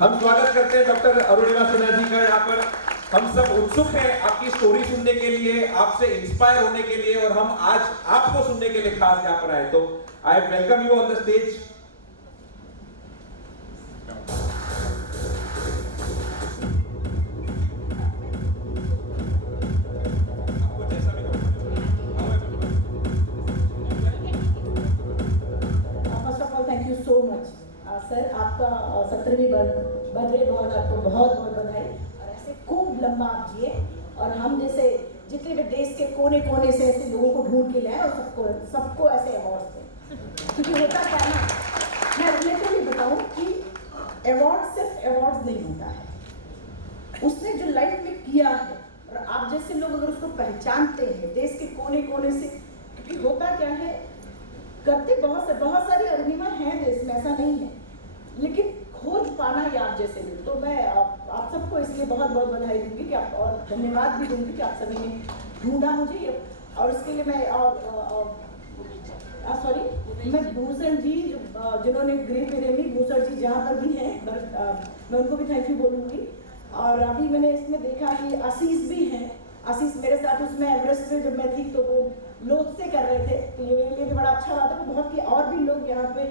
हम स्वागत करते हैं डॉक्टर अरुणिमा सिन्हा जी का। यहाँ पर हम सब उत्सुक हैं आपकी स्टोरी सुनने के लिए, आपसे इंस्पायर होने के लिए, और हम आज आपको सुनने के लिए खास यहाँ पर आए। तो I welcome you on the stage. Sir आपका 17वीं बर्थडे बहुत, आपको बहुत बहुत बधाई। और ऐसे खूब लंबा आप जिए, और हम जैसे जितने भी देश के कोने कोने से ऐसे लोगों को ढूंढ के लाए और सबको ऐसे अवार्ड दें। क्योंकि होता क्या है ना, मैं रिलेटिवली बताऊं कि अवार्ड सिर्फ अवार्ड नहीं होता है, उसने जो लाइफ में किया है, और आप जैसे लोग अगर उसको पहचानते हैं देश के कोने कोने से। क्योंकि होता क्या है, करते बहुत सारी अरुणिमा हैं देश में, ऐसा नहीं है, लेकिन खोज पाना ही आप जैसे लोग। तो मैं आप सबको इसलिए बहुत बहुत बधाई दूंगी कि आप, और धन्यवाद भी दूंगी कि आप सभी ने ढूंढा मुझे। और उसके लिए मैं मैं भूषण जी जिन्होंने ग्रेट एकेडमी, भूषण जी जहाँ पर भी हैं मैं उनको भी थैंक यू बोलूँगी। और अभी मैंने इसमें देखा कि आशीष भी हैं। आशीष मेरे साथ उसमें एवरेस्ट में जब मैं थी तो वो लोग से कर रहे थे, तो ये मेरे लिए भी बड़ा अच्छा बात है। बहुत की और भी लोग यहाँ पे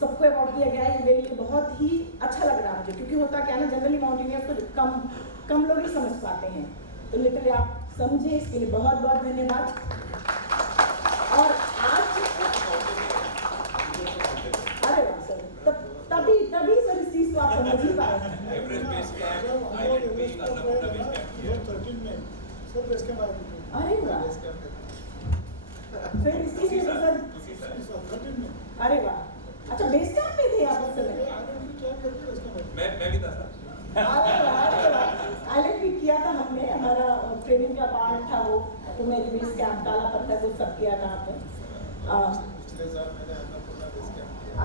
सबको अवार्ड दिया गया है, मेरे लिए बहुत ही अच्छा लग रहा है मुझे। क्योंकि होता क्या है ना, जनरली माउंटेनियर को कम लोग ही समझ पाते हैं, तो लिटरली आप समझे, इसके लिए बहुत बहुत धन्यवाद। और आज अरे वाह सर, तभी सर इस चीज को आप समझ ही पाए। अरे वाह, फिर इस चीज में सर, अरे वाह, अच्छा बेस कैंप पे थे आप उस समय? मैं भी था सर। आईलेट भी किया था हमने, हमारा ट्रेनिंग का पार्ट था वो, तो मेरी बेस कैंप डाला पत्थर वो सब किया था आपने।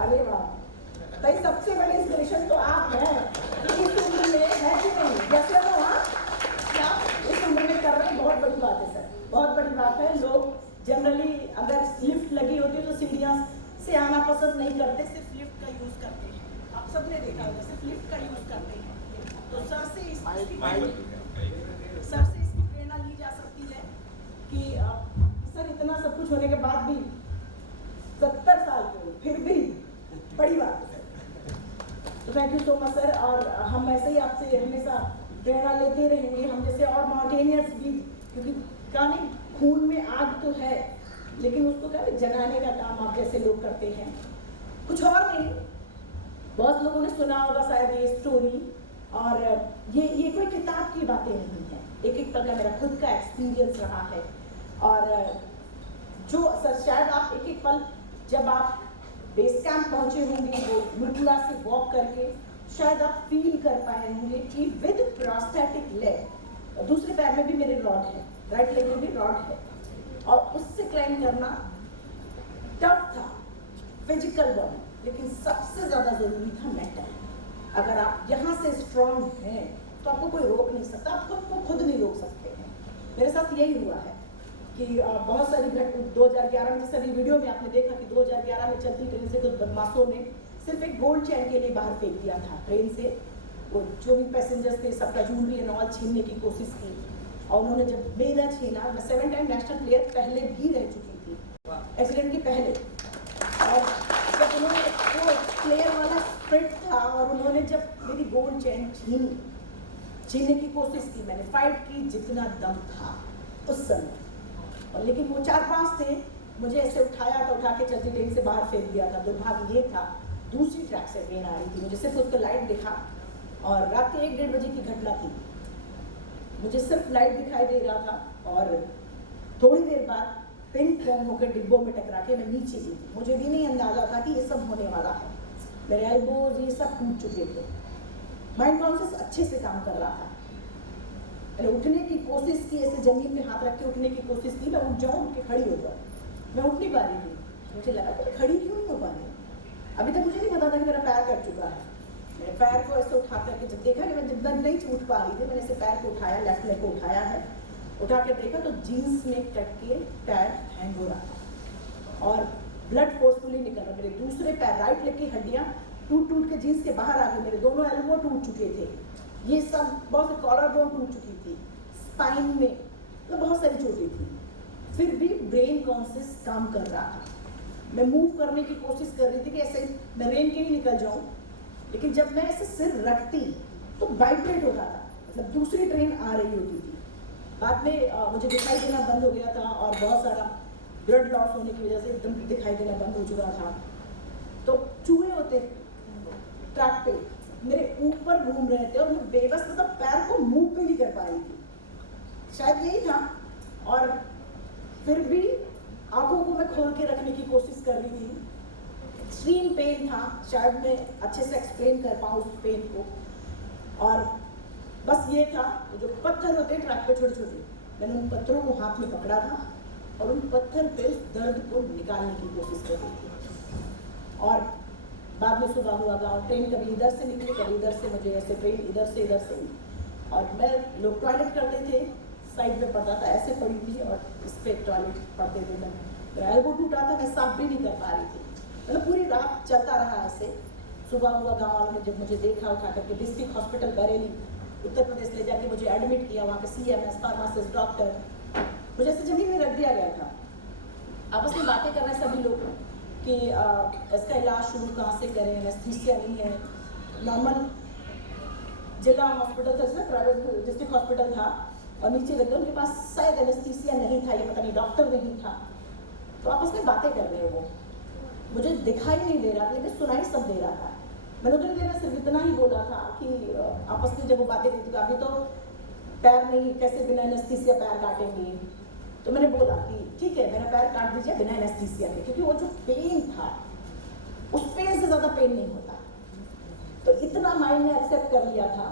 अरे वाह, भाई सबसे बड़ी इंस्पिरेशन तो आप हैं इस उम्र में, है कि नहीं? जैसे वो क्या इस उम्र में कर रहे हैं, बहुत बड़ी बात है सर, बहुत बड़ी बात है। लोग जनरली अगर लिफ्ट लगी होती है तो सीढ़ियाँ से आना पसंद नहीं करते, सिर्फ लिफ्ट का यूज करते हैं। आप सबने देखा होगा, सिर्फ लिफ्ट का यूज करते हैं। तो सर से इसकी प्रेरणा ली जा सकती है कि सर इतना सब कुछ होने के बाद भी 70 साल के फिर भी बड़ी बात है। तो thank you so much sir, और हम ऐसे ही आपसे हमेशा प्रेरणा लेते रहेंगे, हम जैसे और माउंटेनियर्स भी। क्योंकि कहानी खून में आग तो है, लेकिन उसको क्या जगाने का काम आप जैसे लोग करते हैं, कुछ और नहीं। बहुत लोगों ने सुना होगा शायद ये स्टोरी, और ये कोई किताब की बातें नहीं है, एक पल का मेरा खुद का एक्सपीरियंस रहा है। और जो सर शायद आप एक पल जब आप बेस कैंप पहुंचे होंगे, वो मुरकुला से वॉक करके, शायद आप फील कर पाए होंगे कि विद प्रोस्थेटिक लेग, दूसरे पैर में भी मेरे रॉड है, राइट लेग में भी रॉड है, और उससे क्लाइम करना टफ था, फिजिकल बॉडी, लेकिन सबसे ज्यादा जरूरी था मेंटल। अगर आप यहाँ से स्ट्रांग हैं तो आपको कोई रोक नहीं सकता, आप खुद को खुद नहीं रोक सकते हैं। मेरे साथ यही हुआ है कि बहुत सारी 2011 में, जैसे अभी वीडियो में आपने देखा कि 2011 में चलती ट्रेन से कुछ बदमाशों ने सिर्फ एक गोल्ड चैन के लिए बाहर फेंक दिया था ट्रेन से। वो जो भी पैसेंजर्स थे सबका ज्वेलरी एंड ऑल छीनने की कोशिश की, और उन्होंने जब मेरा छीना, मैं 7 टाइम नेशनल प्लेयर पहले भी रह चुकी थी एक्सीडेंट के पहले। और जब उन्होंने वो प्लेयर वाला स्प्रिट था, और उन्होंने जब मेरी गोल्ड चैन छीनने की कोशिश की, मैंने फाइट की जितना दम था उस समय। और लेकिन वो 4-5 थे, मुझे ऐसे उठाया तो उठा के चलती ट्रेन से बाहर फेंक दिया था। दुर्भाग्य ये था दूसरी ट्रैक से ट्रेन आ रही थी, मुझे सिर्फ उसका लाइट दिखा, और रात के 1-1:30 बजे की घटना थी, मुझे सिर्फ लाइट दिखाई दे रहा था। और थोड़ी देर बाद पिन ड्रम होकर डिब्बों में टकरा के मैं नीचे गिरी थी। मुझे भी नहीं अंदाजा था कि ये सब होने वाला है, मेरे एल्बोज ये सब टूट चुके थे। माइंड कॉन्शियस अच्छे से काम कर रहा था, मैंने उठने की कोशिश की, ऐसे जमीन में हाथ रख के उठने की कोशिश की, मैं उठ जाऊँ, उठ के खड़ी हो जाऊँ, मैं उठ नहीं पा रही थी। मुझे लगा कि खड़ी क्यों नहीं हो पा रही, अभी तक मुझे नहीं पता था कि मेरा पैर कट चुका है। मैंने पैर को ऐसे उठा करके जब देखा कि मैं जितना नहीं उठ पा रही थी, मैंने ऐसे पैर को उठाया, लेफ्ट लेग को उठाया है, उठा के देखा तो जीन्स में कट के पैर हैंग हो रहा था, और ब्लड फोर्सफुली निकल रहा। मेरे दूसरे पैर, राइट लेग की हड्डियाँ टूट के जीन्स के बाहर आ गए, मेरे दोनों एल्बो टूट चुके थे, ये सब बहुत से कॉलर बोन टूट चुकी थी, स्पाइन में तो बहुत सारी चोटें थी। फिर भी ब्रेन कॉन्शियस काम कर रहा था। मैं मूव करने की कोशिश कर रही थी कि ऐसे मैं रेन के ही निकल जाऊं, लेकिन जब मैं ऐसे सिर रखती तो वाइब्रेट होता था, मतलब दूसरी ट्रेन आ रही होती थी। बाद में मुझे दिखाई देना बंद हो गया था और बहुत सारा ब्लड लॉस होने की वजह से एकदम दिखाई देना बंद हो चुका था। तो चूहे होते ट्रैक पे मेरे ऊपर घूम रहे थे और मैं बेबस मतलब पैर को मूव भी नहीं कर पा रही थी, शायद यही था। और फिर भी आंखों को मैं खोल के रखने की कोशिश कर रही थी। एक्सट्रीम पेन था, शायद मैं अच्छे से एक्सप्लेन कर पाऊँ उस पेन को। और बस ये था, जो पत्थर होते ट्रैक पे छोटे छोटे, मैंने उन पत्थरों को हाथ में पकड़ा था और उन पत्थर पे उस दर्द को निकालने की कोशिश कर रही थी। और बाद में सुबह हुआ गाँव, ट्रेन कभी इधर से निकली कभी इधर से, मुझे ऐसे ट्रेन इधर से। और मैं लोग टॉयलेट करते थे, साइड में पड़ता था, ऐसे पड़ी थी और इस पर टॉयलेट पड़ते थे। मेरा एल्बो टूटा था, मैं साफ भी नहीं कर पा रही थी, मतलब पूरी रात चलता रहा ऐसे। सुबह हुआ गाँव वालों ने जब मुझे देखा, उठा करके डिस्ट्रिक्ट हॉस्पिटल बरेली उत्तर प्रदेश ले जाके मुझे एडमिट किया। वहाँ पे CMS फार्मासिस्ट डॉक्टर मुझे ऐसे जमीन में रख दिया गया था। आपस में बातें कर रहे हैं सभी लोग कि इसका इलाज शुरू कहाँ से करें, एनेस्थीसिया नहीं है। नॉर्मल जिला हॉस्पिटल था, प्राइवेट डिस्ट्रिक्ट हॉस्पिटल था और नीचे लगे, उनके पास शायद एनेस्थीसिया नहीं था, ये पता नहीं डॉक्टर नहीं था। तो आपस में बातें कर रहे हैं, वो मुझे दिखाई नहीं दे रहा था लेकिन सुनाई सब दे रहा था। मैंने उतनी देर में सिर्फ इतना ही बोला था कि आपस में जब वो बातें करती थी, अभी तो पैर नहीं, कैसे बिना एनेस्थीसिया पैर काटेंगे। तो मैंने बोला कि ठीक है मेरा पैर काट दीजिए बिना एनेस्थीसिया के, क्योंकि वो जो पेन था उस पेन से ज़्यादा पेन नहीं होता। तो इतना माइंड ने एक्सेप्ट कर लिया था।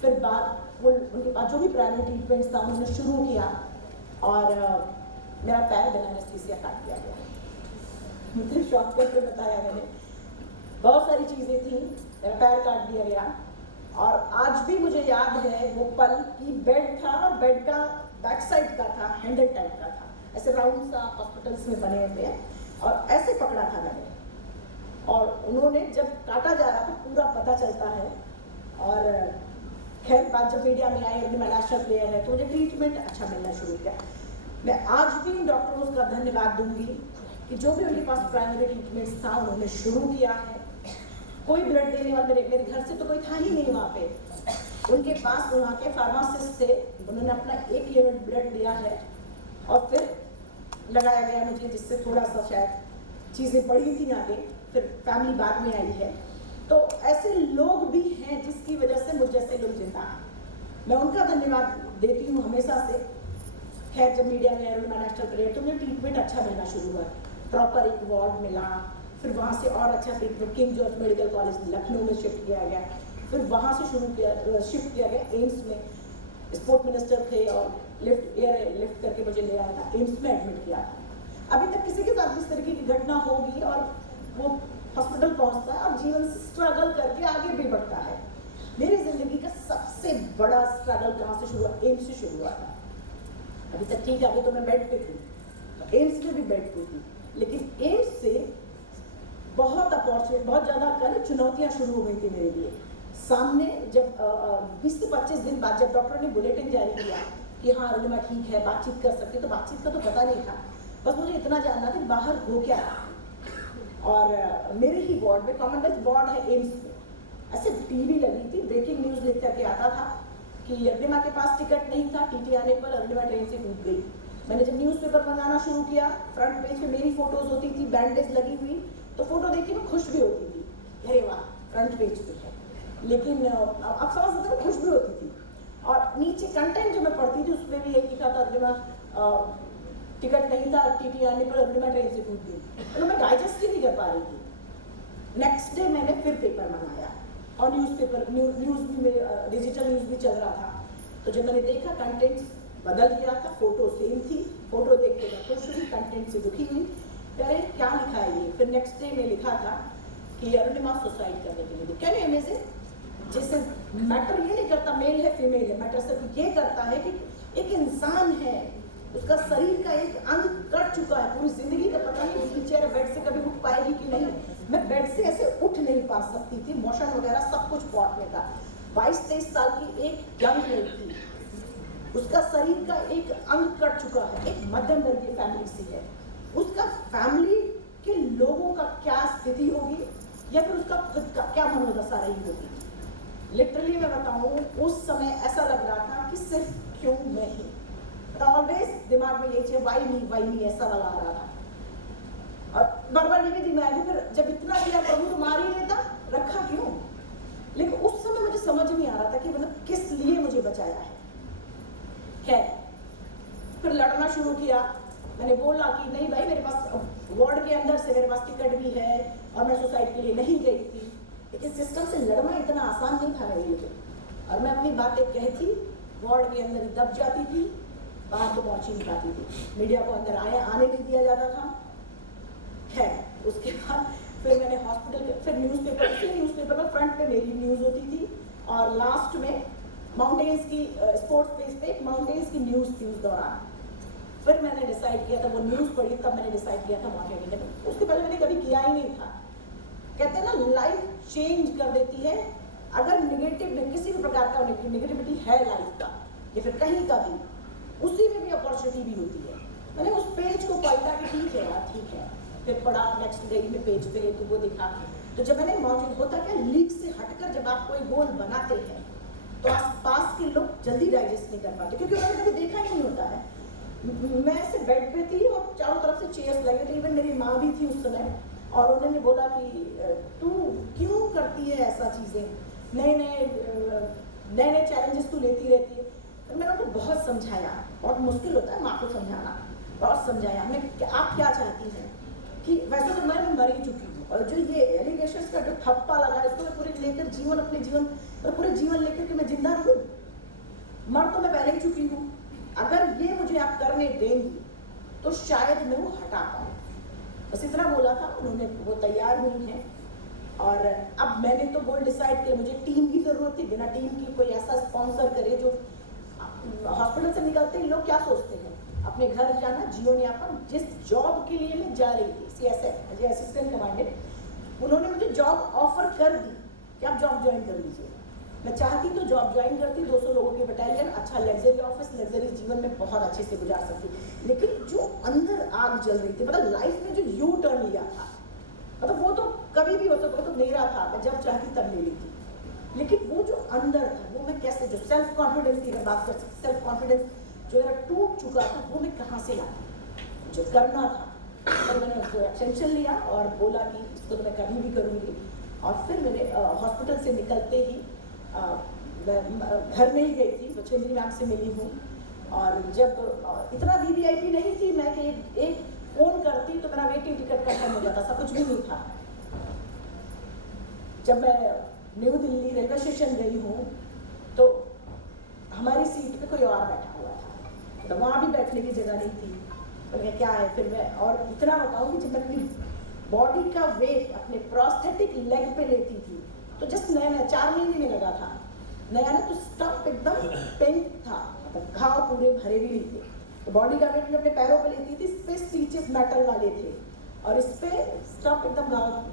फिर बाद वो उनके पास जो भी प्राइमरी ट्रीटमेंट्स था उन्होंने शुरू किया और मेरा पैर बिना एनेस्थीसिया काट दिया गया। मुझे शॉक करके बताया मैंने, बहुत सारी चीज़ें थी, मेरा पैर काट दिया गया। और आज भी मुझे याद है वो पल कि बेड था, बेड का बैक साइड का था, हैंडल टाइप का था, ऐसे राउंड सा हॉस्पिटल्स में बने हुए हैं, और ऐसे पकड़ा था मैंने। और उन्होंने जब काटा जा रहा था पूरा पता चलता है। और खैर बात जब मीडिया में आई, अपने नेशनल प्लेयर है, तो मुझे ट्रीटमेंट अच्छा मिलना शुरू किया। मैं आज भी इन डॉक्टरों का धन्यवाद दूंगी कि जो भी उनके पास प्राइमरी ट्रीटमेंट्स था उन्होंने शुरू किया है। कोई ब्लड देने वाला मेरे घर से तो कोई था ही नहीं वहाँ पे। उनके पास वहाँ के फार्मासिस्ट थे, उन्होंने अपना 1 यूनिट ब्लड दिया है और फिर लगाया गया मुझे, जिससे थोड़ा सा शायद चीज़ें बढ़ी थी आगे। फिर फैमिली बाद में आई है। तो ऐसे लोग भी हैं जिसकी वजह से मुझ जैसे लोग जिंदा हैं, मैं उनका धन्यवाद देती हूँ हमेशा से। खैर जब मीडिया में आया नेशनल पीरियड तो मुझे ट्रीटमेंट अच्छा मिलना शुरू हुआ, प्रॉपर एक वार्ड मिला। फिर वहाँ से और अच्छा treatment king George medical college Lucknow में शिफ्ट किया गया। फिर वहाँ से शिफ्ट किया गया एम्स में। स्पोर्ट मिनिस्टर थे और एयर लिफ्ट करके मुझे ले आया था, एम्स में एडमिट किया था। अभी तक किसी के साथ इस तरीके की घटना होगी और वो हॉस्पिटल पहुँचता है और जीवन से स्ट्रगल करके आगे भी बढ़ता है। मेरी जिंदगी का सबसे बड़ा स्ट्रगल कहाँ से शुरू हुआ? एम्स से शुरू हुआ था। अभी तक ठीक है, अभी तो मैं बेड पे थी, तो एम्स में भी बेड पे थी, लेकिन एम्स से बहुत अपॉर्चुनिटी, बहुत ज़्यादा चुनौतियाँ शुरू हो गई थी मेरे लिए। सामने जब 20 से 25 दिन बाद जब डॉक्टर ने बुलेटिन जारी किया कि हाँ अरुणिमा ठीक है, बातचीत कर सकते, तो बातचीत का तो पता नहीं था, बस मुझे इतना जानना था बाहर हो क्या रहा। और मेरे ही वार्ड में, कॉमनवेल्थ वार्ड है एम्स में, ऐसे टीवी लगी थी, ब्रेकिंग न्यूज़ लिख करके आता था कि अरुणिमा के पास टिकट नहीं था, टीटी आने पर अरुणिमा ट्रेन से टूट गई। मैंने जब न्यूज़पेपर मंगाना शुरू किया, फ्रंट पेज पे मेरी फोटोज होती थी, बैंडेज लगी हुई, तो फोटो देख के मैं खुश भी होती थी, अरे वाह फ्रंट पेज पे है। लेकिन अब समझ सकते हो खुश भी होती थी। और नीचे कंटेंट जो मैं पढ़ती थी उसमें भी यही लिखा था, अरुणिमा टिकट नहीं था, टीटी आने पर अरुणिमा ट्रेन से टूट गई। तो मैं डाइजेस्ट ही नहीं कर पा रही थी। नेक्स्ट डे मैंने फिर पेपर मंगाया और न्यूज़ भी डिजिटल न्यूज़ भी चल रहा था। तो जब मैंने देखा कंटेंट बदल गया था, फोटो सेम थी, फोटो देख के मैं खुश हुई, कंटेंट से दुखी हुई, अरे क्या लिखा है ये। फिर नेक्स्ट डे में लिखा था कि अरुणिमा सुसाइड करने के लिए। Can you imagine? जैसे मैटर ये नहीं करता मेल है फीमेल है, मैटर सिर्फ ये करता है कि एक इंसान है, उसका शरीर का एक अंग कट चुका है, पूरी जिंदगी का पता नहीं उसकी चेहरा बेड से कभी उठ पाएगी कि नहीं। मैं बेड से ऐसे उठ नहीं आ सकती थी, मोशन वगैरह सब कुछ पॉट में था। 22-23 साल की एक यंग लड़की, उसका शरीर का एक अंग कट चुका है, एक मध्यम वर्गीय फैमिली से है, उसका फैमिली के लोगों का क्या स्थिति होगी या फिर उसका खुद का क्या मनोदशा रही होगी। लिटरली मैं बताऊं, उस समय ऐसा लग रहा था कि सिर्फ क्यों मैं ही, ऑलवेज दिमाग में यही चीज वाई मी ऐसा वाला आ रहा था। और बार बार ये भी दिमाग में, फिर जब इतना दिया प्रभु तो मार ही लेता, रखा क्यों। लेकिन उस समय मुझे समझ नहीं आ रहा था कि मतलब किस लिए मुझे बचाया है। फिर लड़ना शुरू किया। मैंने बोला कि नहीं भाई, मेरे पास वार्ड के अंदर से मेरे पास टिकट भी है और मैं सुसाइड के लिए नहीं गई थी। लेकिन सिस्टम से लड़ना इतना आसान नहीं था मेरे लिए। और मैं अपनी बातें कहती, वार्ड के अंदर ही दब जाती थी, बाहर तो पहुंच ही नहीं पाती थी। मीडिया को अंदर आने नहीं दिया जाता था। खैर उसके बाद फिर मैंने हॉस्पिटल, फिर न्यूज़पेपर में फ्रंट पे मेरी न्यूज़ होती थी और लास्ट में माउंटेन्स की स्पोर्ट्स पेज पे माउंटेन्स की न्यूज़ थी उस दौरान। फिर मैंने डिसाइड किया था, वो न्यूज़ पढ़ी तब मैंने डिसाइड किया था माउंटेनिंग का। उसके पहले मैंने कभी किया ही नहीं था। कहते हैं ना, लाइफ चेंज कर देती है अगर निगेटिव किसी भी प्रकार का निगेटिविटी है लाइफ का या फिर कहीं का भी, उसी में भी अपॉर्चुनिटी भी होती है। मैंने उस पेज को पढ़ा कि ठीक है यार, ठीक है। फिर पढ़ा, नेक्स्ट गई मैं पेज पे तो वो देखा। तो जब मैंने मौजूद होता क्या, लीक से हटकर जब आप कोई गोल बनाते हैं तो आसपास के लोग जल्दी डाइजेस्ट नहीं कर पाते, क्योंकि उन्होंने कभी देखा ही नहीं होता है। मैं ऐसे बेड पे थी और चारों तरफ से चेयर्स लगे थे, इवन मेरी माँ भी थी उस समय, और उन्होंने बोला कि तू क्यों करती है ऐसा चीज़ें, नए नए चैलेंजेस तू लेती रहती है। तो मैंने उनको बहुत समझाया, बहुत मुश्किल होता है माँ को समझाना, बहुत समझाया मैं कि आप क्या चाहती हैं, कि वैसे तो मैं मर ही चुकी हूँ और जो ये एलिगेशंस का जो थप्पा लगा है इसको मैं पूरे लेकर पूरे जीवन लेकर के मैं जिंदा रहूँ। मर तो मैं पहले ही चुकी हूँ, अगर ये मुझे आप करने देंगी तो शायद मैं वो हटा पाऊँ। बस इतना बोला था उन्होंने, वो तैयार हुई हैं। और अब मैंने तो गोल डिसाइड किया, मुझे टीम की जरूरत थी। बिना टीम की कोई ऐसा स्पॉन्सर करे जो, हॉस्पिटल से निकलते ही लोग क्या सोचते हैं, अपने घर जाना, जीवन यापन। जिस जॉब के लिए मैं जा रही थी, CSF एज असिस्टेंट कमांडेंट, उन्होंने मुझे जॉब ऑफर कर दी कि आप जॉब ज्वाइन कर लीजिए। मैं चाहती तो जॉब ज्वाइन करती, 200 लोगों की बटालियन, अच्छा लग्जरी ऑफिस, लग्जरी जीवन में बहुत अच्छे से गुजार सकती। लेकिन जो अंदर आग जल रही थी, मतलब लाइफ में जो यू टर्न लिया था, मतलब वो तो कभी भी हो सकता, तो मेरा था, मैं जब चाहती तब ले ली थी। लेकिन वो जो अंदर था, वो मैं कैसे, जो सेल्फ कॉन्फिडेंस की बात कर सकती, सेल्फ कॉन्फिडेंस जो मेरा टूट चुका था, वो मैं कहाँ से लाती, जो करना था। तो मैंने उसको एक्सटेंशन लिया और बोला कि इसको तो मैं कभी भी करूँगी। और फिर मैंने हॉस्पिटल से निकलते ही घर में ही गई थी, बछेंद्री मैम से मिली हूँ। और जब इतना VVIP नहीं थी मैं कि एक फोन करती तो मेरा वेटिंग टिकट खत्म हो जाता, सब कुछ भी नहीं था। जब मैं न्यू दिल्ली रेलवे स्टेशन गई हूँ तो हमारी सीट पे कोई और बैठा हुआ था, तो वहाँ भी बैठने की जगह नहीं थी। तो मैं क्या है, फिर मैं और इतना बताऊँ कि जब मैं अपनी बॉडी का वेट अपने प्रोस्थेटिक लेग पे लेती थी, तो जस्ट नया 4 महीने में लगा था, नया ना, तो स्टफ एकदम पिंक था, मतलब घाव पूरे भरे भी नहीं थे। तो बॉडी का वेट मैं अपने पैरों पे लेती थी, इस पे स्टिचेस मेटल वाले थे और इस पे स्टफ एकदम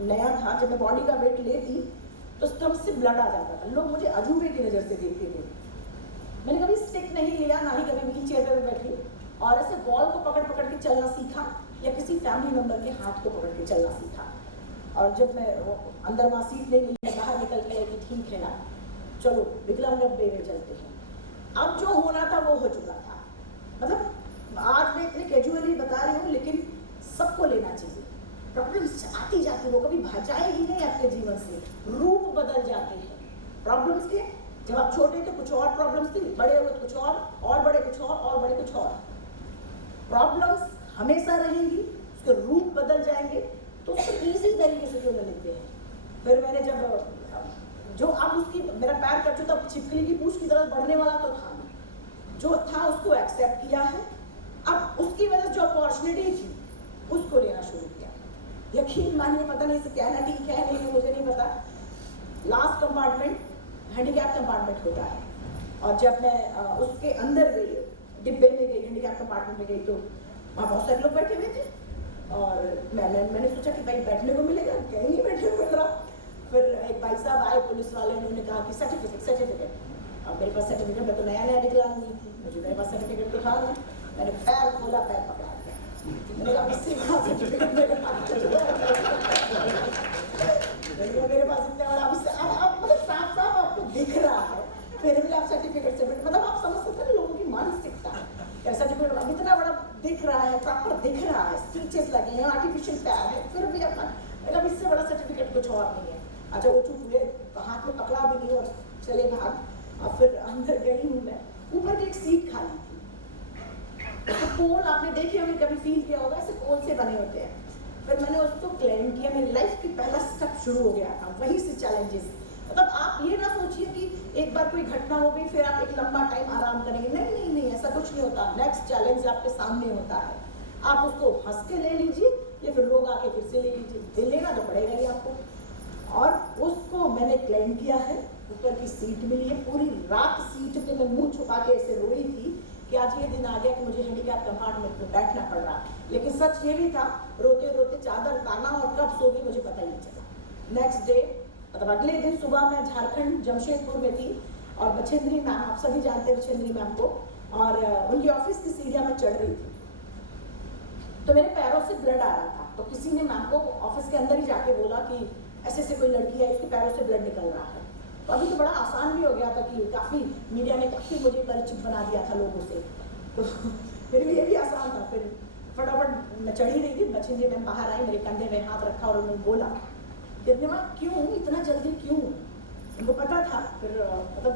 नया था। जब मैं बॉडी का वेट लेती तो स्टफ से ब्लड आ जाता था, लोग मुझे अजूबे की नज़र से देखते थे। मैंने कभी स्टिक नहीं लिया, ना ही कभी व्हील चेयर पर बैठी, और ऐसे वॉल को पकड़ पकड़ के चलना सीखा या किसी फैमिली मेम्बर के हाथ को पकड़ के चलना सीखा। और जब मैं अंदर वहाँ सीट नहीं मिली, बाहर निकल के कि ठीक है ना, चलो विकलांग डब्बे में चलते हैं। अब जो होना था वो हो चुका था। मतलब आज मैं इतने कैजुअली बता रही हूँ, लेकिन सबको लेना चाहिए। प्रॉब्लम्स आती जाती, वो कभी भाजाए ही नहीं आपके जीवन से, रूप बदल जाते हैं प्रॉब्लम्स के। जब आप छोटे थे कुछ और प्रॉब्लम्स थी, बड़े हुए कुछ और बड़े कुछ और बड़े कुछ और। प्रॉब्लम्स हमेशा रहेंगी, उसके रूप बदल जाएंगे, तो उसको ईजी तरीके से क्यों लेते हैं। फिर मैंने जब जो अब उसकी मेरा पैर कट चुका, छिपकली की पूंछ की तरफ बढ़ने वाला तो था, जो था उसको एक्सेप्ट किया है। अब उसकी वजह से जो अपॉर्चुनिटी थी उसको लेना शुरू किया। यकीन मानिए, पता नहीं इसे कहना ठीक है नहीं, मुझे नहीं पता। लास्ट कंपार्टमेंट हैंडीकैप कंपार्टमेंट होता है, और जब मैं उसके अंदर गई, डिब्बे में गई, हैंडीकैप कंपार्टमेंट में गई, तो वहाँ बहुत सारे लोग बैठे हुए थे और मैंने सोचा कि भाई बैठने को मिलेगा, कहीं नहीं बैठने को मिल रहा। फिर एक भाई साहब आए पुलिस वाले, उन्होंने कहा कि सर्टिफिकेट। अब मेरे पास सर्टिफिकेट, मैं तो नया निकला हुई थी, मुझे मेरे पास सर्टिफिकेट दिखा रहे हैं। मैंने पैर खोला, पैर पकड़ा दिया। मैंने कहा इससे बड़ा सर्टिफिकेट मेरे पास इतना बड़ा, अब मतलब साफ साफ आपको दिख रहा है, फिर भी आप सर्टिफिकेट से मतलब आप समझ सकते हैं लोगों की मानसिकता। सर्टिफिकेट अब इतना बड़ा दिख रहा है, प्रॉपर दिख रहा है, स्टिचेस लगे हैं, आर्टिफिशियल पैर है, फिर भी अपना मतलब इससे बड़ा सर्टिफिकेट कुछ और नहीं है। अच्छा वो चूक हुए, हाथ में पकड़ा भी नहीं और चले भाग। और फिर अंदर गई हूँ मैं, ऊपर की एक सीट खाली थी। तो पोल आपने देखे होंगे, कभी फील किया होगा, ऐसे पोल से बने होते हैं। फिर मैंने उसको क्लेम किया, मेरी लाइफ की पहला स्टेप शुरू हो गया था, वहीं से चैलेंजेस। मतलब आप ये ना सोचिए कि एक बार कोई घटना हो गई फिर आप एक लंबा टाइम आराम करेंगे, नहीं नहीं नहीं, ऐसा कुछ नहीं होता। नेक्स्ट चैलेंज आपके सामने होता है, आप उसको हंस के ले लीजिए या फिर लोग आके फिर से ले लीजिए, दिल लेना तो पड़ेगा ही आपको। और उसको मैंने क्लेम किया है, ऊपर की सीट मिली है। पूरी रात सीट पे मैं मुंह छुपा के ऐसे रोई थी कि आज ये दिन आ गया कि मुझे हैंडीकैप कंपार्टमेंट में बैठना पड़ रहा। लेकिन सच ये भी था, रोते रोते चादर ताना और कब सो गई मुझे पता ही नहीं चला। नेक्स्ट डे मतलब अगले दिन सुबह मैं झारखंड जमशेदपुर में थी और बछेंद्री मैम, आप सभी जानते हैं बछेंद्री मैम को, और उनकी ऑफिस की सीढ़ियाँ में चढ़ रही थी। तो मेरे पैरों से ब्लड आ रहा था, तो किसी ने मैम को ऑफिस के अंदर ही जाके बोला कि ऐसे ऐसे कोई लड़की है, इसके पैरों से ब्लड निकल रहा है। तो अभी तो बड़ा आसान भी हो गया था कि काफ़ी मीडिया ने काफ़ी मुझे परिचित बना दिया था लोगों से, तो मेरे लिए भी आसान था। फिर फटाफट मैं चढ़ी रही थी, बछेंद्री मैम बाहर आई, मेरे कंधे में हाथ रखा और उन्होंने बोला निर्निमा क्यों इतना जल्दी क्यों? उनको पता था, फिर मतलब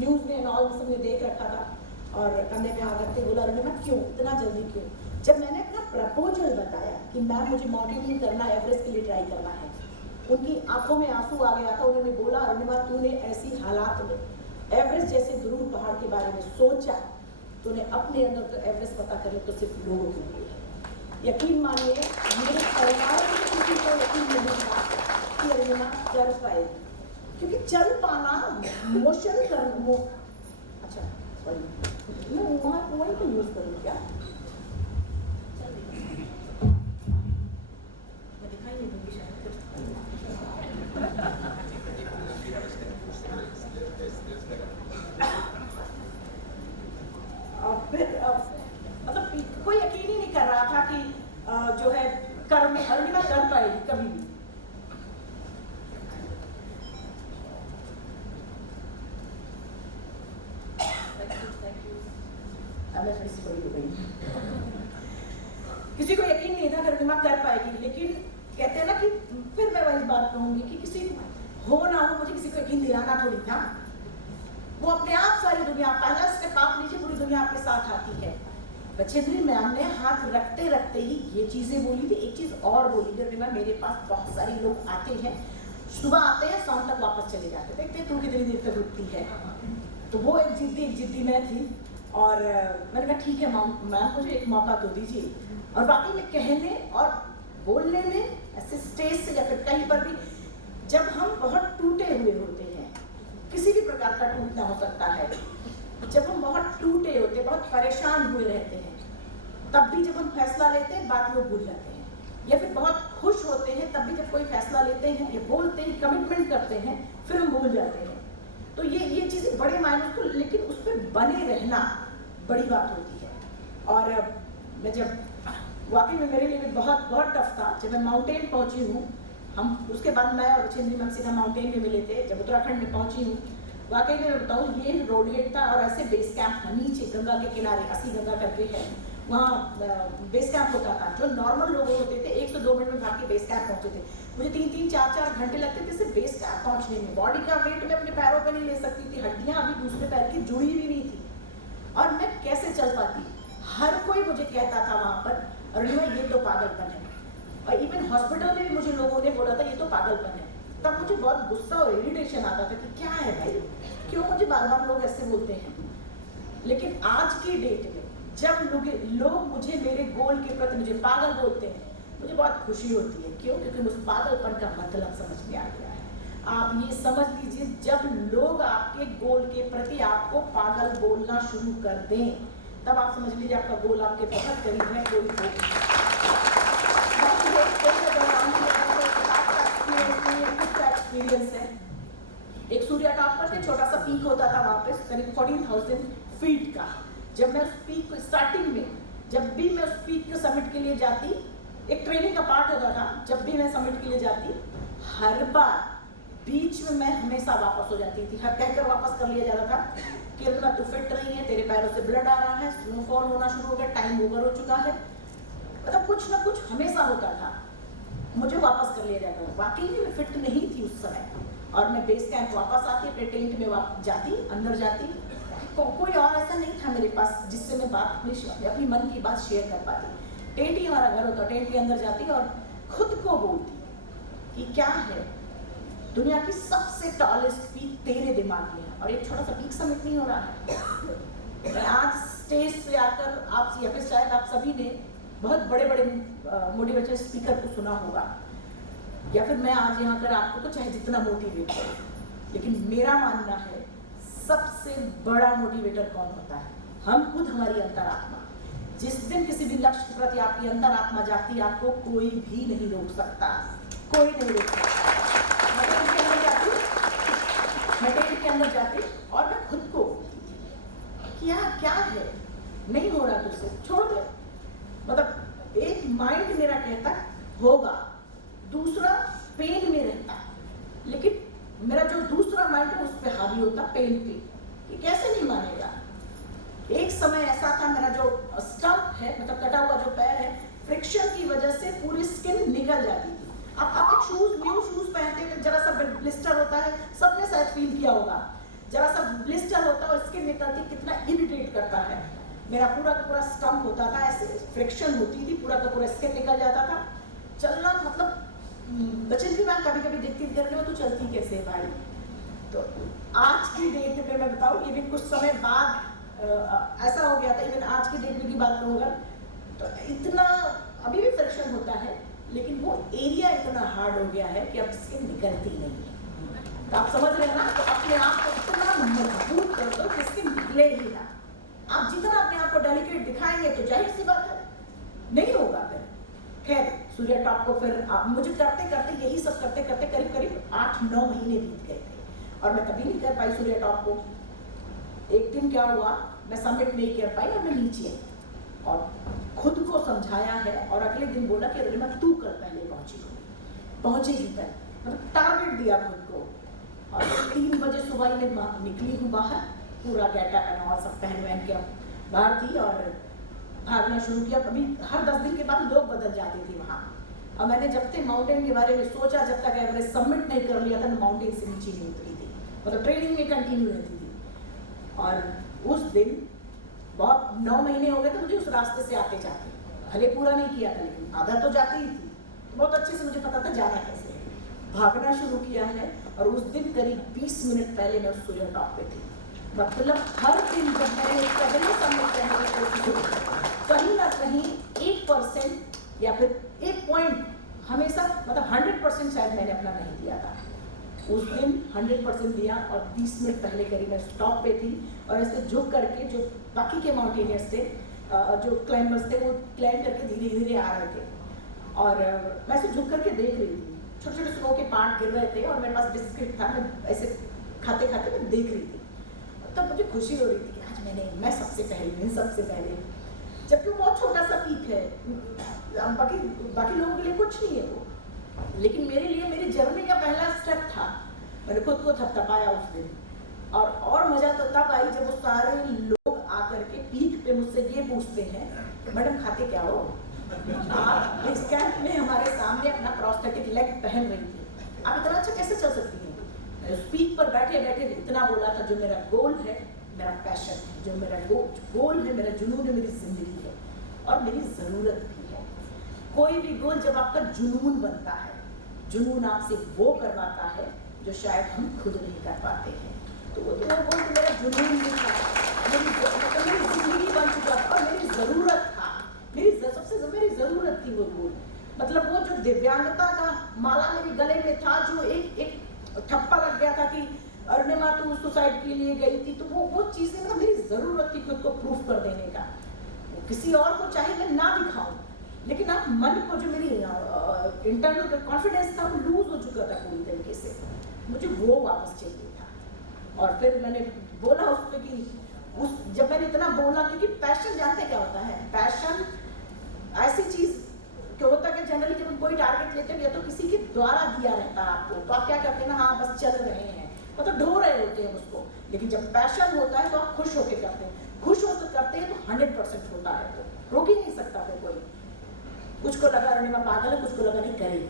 न्यूज़ में ऑल सबने देख रखा था और कंधे में हाथ रखते बोला निर्निमा क्यों इतना जल्दी क्यों? जब मैंने अपना प्रपोजल बताया कि मैम मुझे माउंटेनियरिंग करना है, एवरेस्ट के लिए ट्राई करना है, उनकी आंखों में आंसू आ गया था। उन्होंने बोला अरुणिमा तूने ऐसी हालात में एवरेस्ट जैसे ध्रुव पहाड़ के बारे में सोचा, तूने अपने अंदर तो एवरेस्ट पता करे तो सिर्फ लोगों के लिए। यकीन मानिए मेरे परिवार में किसी को यकीन नहीं था कि अरुणिमा कर पाएगी, क्योंकि चल पाना मोशन कर अच्छा सॉरी मैं वहाँ को यूज़ करूँ क्या? मैं दिखाई नहीं दूँगी शायद। फिर मतलब कोई यकीन ही नहीं कर रहा था कि जो है अरुणिमा कर पाएगी कभी भी। किसी को यकीन नहीं था कि अरुणिमा कर पाएगी, लेकिन कहते हैं ना कि फिर मैं वही बात कहूंगी कि किसी हो ना हो मुझे किसी को यकीन दिलाना थोड़ी था। वो अपने आप सारी दुनिया, पहला स्टेप आप लीजिए, पूरी दुनिया आपके साथ आती है। बछेंद्री मैम ने हाथ रखते रखते ही ये चीजें बोली थी। एक चीज और बोली थी, मेरे पास बहुत सारे लोग आते हैं, सुबह आते हैं शाम तक वापस चले जाते, देखते तू कितनी देर तक रुकती है। तो वो एक जिद्दी मैं थी और मैंने कहा ठीक है मैम मुझे एक मौका तो दीजिए। और बाकी में कहने और बोलने में ऐसे स्टेज से या फिर कहीं पर भी जब हम बहुत टूटे हुए होते हैं, किसी भी प्रकार का टूटना हो सकता है, जब हम बहुत टूटे होते, बहुत परेशान हुए रहते हैं, तब भी जब हम फैसला लेते हैं बात लोग भूल जाते हैं, या फिर बहुत खुश होते हैं तब भी जब कोई फैसला लेते हैं या बोलते हैं, कमिटमेंट करते हैं, फिर हम भूल जाते हैं। तो ये चीज़ें बड़े मायने को, लेकिन उस पर बने रहना बड़ी बात होती है। और मैं जब वाकई में मेरे लिए भी बहुत बहुत टफ था, जब मैं माउंटेन पहुंची हूँ, हम उसके बाद मैं और बछेंद्री मैम सीधा माउंटेन में मिले थे। जब उत्तराखंड में पहुंची हूँ, वाकई में बताऊँ ये रोड गेट था और ऐसे बेस कैंप था नीचे गंगा के किनारे, अस्सी गंगा करके है, वहाँ बेस कैंप होता था। जो नॉर्मल लोग होते थे 1 से 2 मिनट में भाग के बेस कैंप पहुँचते थे, मुझे 3-3, 4-4 घंटे लगते थे सिर्फ बेस कैंप पहुँचने में। बॉडी का वेट मैं अपने पैरों पर नहीं ले सकती थी, हड्डियाँ अभी दूसरे पैर की जुड़ी भी नहीं थी, और मैं कैसे चल पाती। हर कोई मुझे कहता था वहाँ पर अरुणिमा ये तो पागलपन है, और इवन हॉस्पिटल में भी मुझे लोगों ने बोला था ये तो पागलपन है। तब मुझे बहुत गुस्सा और इरिटेशन आता था कि क्या है भाई, क्यों मुझे बार बार लोग ऐसे बोलते हैं। लेकिन आज की डेट में जब लोग मुझे मेरे गोल के प्रति मुझे पागल बोलते हैं, मुझे बहुत खुशी होती है। क्यों? क्योंकि उस पागलपन का मतलब समझ में आ गया है। आप ये समझ लीजिए, जब लोग आपके गोल के प्रति आपको पागल बोलना शुरू कर दें, तब आप समझ लीजिए आपका गोल आपके बहुत करीब है। एक्सपीरियंस एक्सपीरियंस है। एक सूर्या टॉप पर के छोटा सा पीक होता था वहाँ पे करीब 14,000 फीट का। जब मैं उस पीक को स्टार्टिंग में, जब भी मैं उस पीक के समिट के लिए जाती, एक ट्रेनिंग का पार्ट होता था, जब भी मैं समिट के लिए जाती, हर बार बीच में मैं हमेशा वापस हो जाती थी। हर कहकर वापस कर लिया जाता था कि इतना तू फिट नहीं है, तेरे पैरों से ब्लड आ रहा है, स्नोफॉल होना शुरू हो गया, टाइम ओवर हो चुका है, मतलब कुछ ना कुछ हमेशा होता था, मुझे वापस कर लिया जाता था। वाकई में मैं फिट नहीं थी उस समय, और मैं बेस कैंप वापस आती, अपने टेंट में जाती, अंदर जाती, कोई और ऐसा नहीं था मेरे पास जिससे मैं बात अपनी मन की बात शेयर कर पाती। टेंट ही हमारा घर होता, टेंट के अंदर जाती और खुद को बोलती कि क्या है, दुनिया की सबसे टॉलेस्ट पीक तेरे दिमाग में है, और एक छोटा सा पीक समिट नहीं हो रहा है। मैं आज स्टेज से आकर आप, या फिर शायद आप सभी ने बहुत बड़े बड़े मोटिवेशनल स्पीकर को सुना होगा, या फिर मैं आज यहाँ कर आपको तो चाहे जितना मोटिवेट करूँ, लेकिन मेरा मानना है सबसे बड़ा मोटिवेटर कौन होता है? हम खुद, हमारी अंतरात्मा। जिस दिन किसी भी लक्ष्य के प्रति आपकी अंतरात्मा जाती है, आपको कोई भी नहीं रोक सकता, कोई नहीं रोक सकता। मैं टेंट के अंदर जाती और मैं खुद को, क्या है, नहीं हो रहा तुझसे, छोड़ दे। मतलब एक माइंड मेरा कहता होगा, दूसरा पेन में रहता, लेकिन मेरा जो दूसरा माइंड है उस पर हावी होता पेन पे, कि कैसे नहीं मानेगा। एक समय ऐसा था, मेरा जो स्टंप है, मतलब कटा हुआ जो पैर है, फ्रिक्शन की वजह से पूरी स्किन निकल जाती थी। आप शूज, न्यू शूज पहनते हैं, जरा सा ब्लिस्टर होता है, सबने शायद फील किया होगा, जरा सा ब्लिस्टर होता है और स्किन निकलती, कितना इरिटेट करता है। मेरा पूरा का पूरा स्टंप होता था, ऐसे फ्रिक्शन होती थी, पूरा का पूरा स्किन निकल जाता था। चलना मतलब बचन की बात कभी कभी देखती थी, करने में तो चलती कैसे है भाई। तो आज की डेट में मैं बताऊँ, इवन कुछ समय बाद ऐसा हो गया था, इवन आज की डेट में की बात कहूँगा तो इतना अभी भी फ्रिक्शन होता है, लेकिन वो एरिया इतना हार्ड हो गया है कि अब स्किन निकलती नहीं है। तो आप समझ रहे हैं ना, तो अपने आप को इतना मजबूत कर दो कि स्किन निकले ही ना। आप जितना अपने आप को डेलिकेट दिखाएंगे तो जाहिर सी बात है नहीं होगा। फिर खैर सूर्या टॉप को फिर मुझे करते करते, यही सब करते करते करीब करीब 8-9 महीने बीत गए थे, और मैं कभी नहीं कर पाई सूर्या टॉप को। एक दिन क्या हुआ, मैं सबमिट नहीं कर पाई और मैं नीचे आई और खुद को समझाया है, और अगले दिन बोला कि अरे मैं तू कल पहले पहुंचेगी तक, मतलब टारगेट दिया खुद को। और 3 बजे सुबह में निकली हूँ बाहर, पूरा गेटअप एंड ऑल सब पहन के बाहर थी और भागना शुरू किया। अभी हर 10 दिन के बाद लोग बदल जाते थे वहाँ, और मैंने जब तक माउंटेन के बारे में सोचा, जब तक एवरेस्ट सबमिट नहीं कर लिया था, मैं माउंटेन से नीचे नहीं उतरी थी, मतलब ट्रेनिंग में कंटिन्यू रहती थी। और उस दिन बहुत 9 महीने हो गए थे मुझे उस रास्ते से आते जाते, भले पूरा नहीं किया था लेकिन आधा तो जाती ही थी, बहुत अच्छे से मुझे पता था जाना कैसे है। भागना शुरू किया है, और उस दिन करीब 20 मिनट पहले मैं उस सूर्या टॉप पे थी। मतलब हर दिन जब मैंने पहले सबमिट करने की कोशिश की, कहीं ना कहीं 1% या फिर 1 पॉइंट हमेशा, मतलब 100% शायद मैंने अपना नहीं दिया था। उस दिन 100% दिया, और 20 मिनट पहले करीब मैं स्टॉप पे थी, और ऐसे झुक करके जो बाकी के माउंटेनियर्स थे, जो क्लाइंबर्स थे, वो क्लाइंब करके धीरे धीरे आ रहे थे, और मैं ऐसे झुक करके देख रही थी। छोटे छोटे स्नो के पार्ट गिर रहे थे और मेरे पास बिस्किट था, मैं ऐसे खाते खाते मैं देख रही थी। तब मुझे खुशी हो रही थी कि आज मैं सबसे पहले, सबसे पहले, जबकि वो बहुत छोटा सा पीक है, बाकी लोगों के लिए कुछ नहीं है वो, लेकिन मेरे लिए मेरी जर्नी का पहला स्टेप था। मैंने खुद को थपथपाया उस दिन, और मजा तो तब आई जब वो सारे लोग आकर के पीक पे मुझसे ये पूछते हैं, मैडम खाते क्या हो? आप इस कैंप में हमारे सामने अपना प्रोस्थेटिक लेग पहन रही थी, आप इतना अच्छा कैसे चल सकती हैं? उस पीक पर बैठे बैठे इतना बोला था, जो मेरा गोल है, मेरा पैशन है, जो मेरा गोल है, मेरा जुनून है, मेरी जिंदगी है और मेरी ज़रूरत भी है। कोई भी गोल जब आपका जुनून बनता है, जुनून आपसे वो करवाता है जो शायद हम खुद नहीं कर पाते हैं। तो वो गोल मेरा जुनून भी था, मेरी जिंदगी बन चुका था और मेरी ज़रूरत था, सबसे मेरी ज़रूरत थी वो गोल। मतलब वो जो दिव्यांगता का माला मेरे गले में था, जो एक ठप्पा लग गया था कि अरुणिमा तू सुसाइड के लिए गई थी, तो वो चीज़ें, मतलब मेरी ज़रूरत थी खुद को प्रूफ कर देने का। किसी और को चाहे मैं ना दिखाऊं, लेकिन आप मन को, जो मेरी इंटरनल कॉन्फिडेंस था, वो लूज हो चुका था पूरी तरीके से। मुझे वो वापस चाहिए था। और फिर मैंने बोला उस पर कि जब मैंने इतना बोला, क्योंकि पैशन जानते क्या होता है, पैशन ऐसी चीज क्या होता है कि जनरली जब हम कोई टारगेट लेते हैं या तो किसी के द्वारा दिया रहता है आपको, तो आप क्या करते हैं ना, हाँ बस चल रहे हैं, मतलब ढो रहे होते हैं उसको। लेकिन जब पैशन होता है तो आप खुश होकर करते हैं, खुश होकर करते हैं तो 100% होता है, तो रोक ही नहीं सकता फिर कोई। कुछ को लगा अरुणिमा पागल है, कुछ को लगा नहीं करेगी।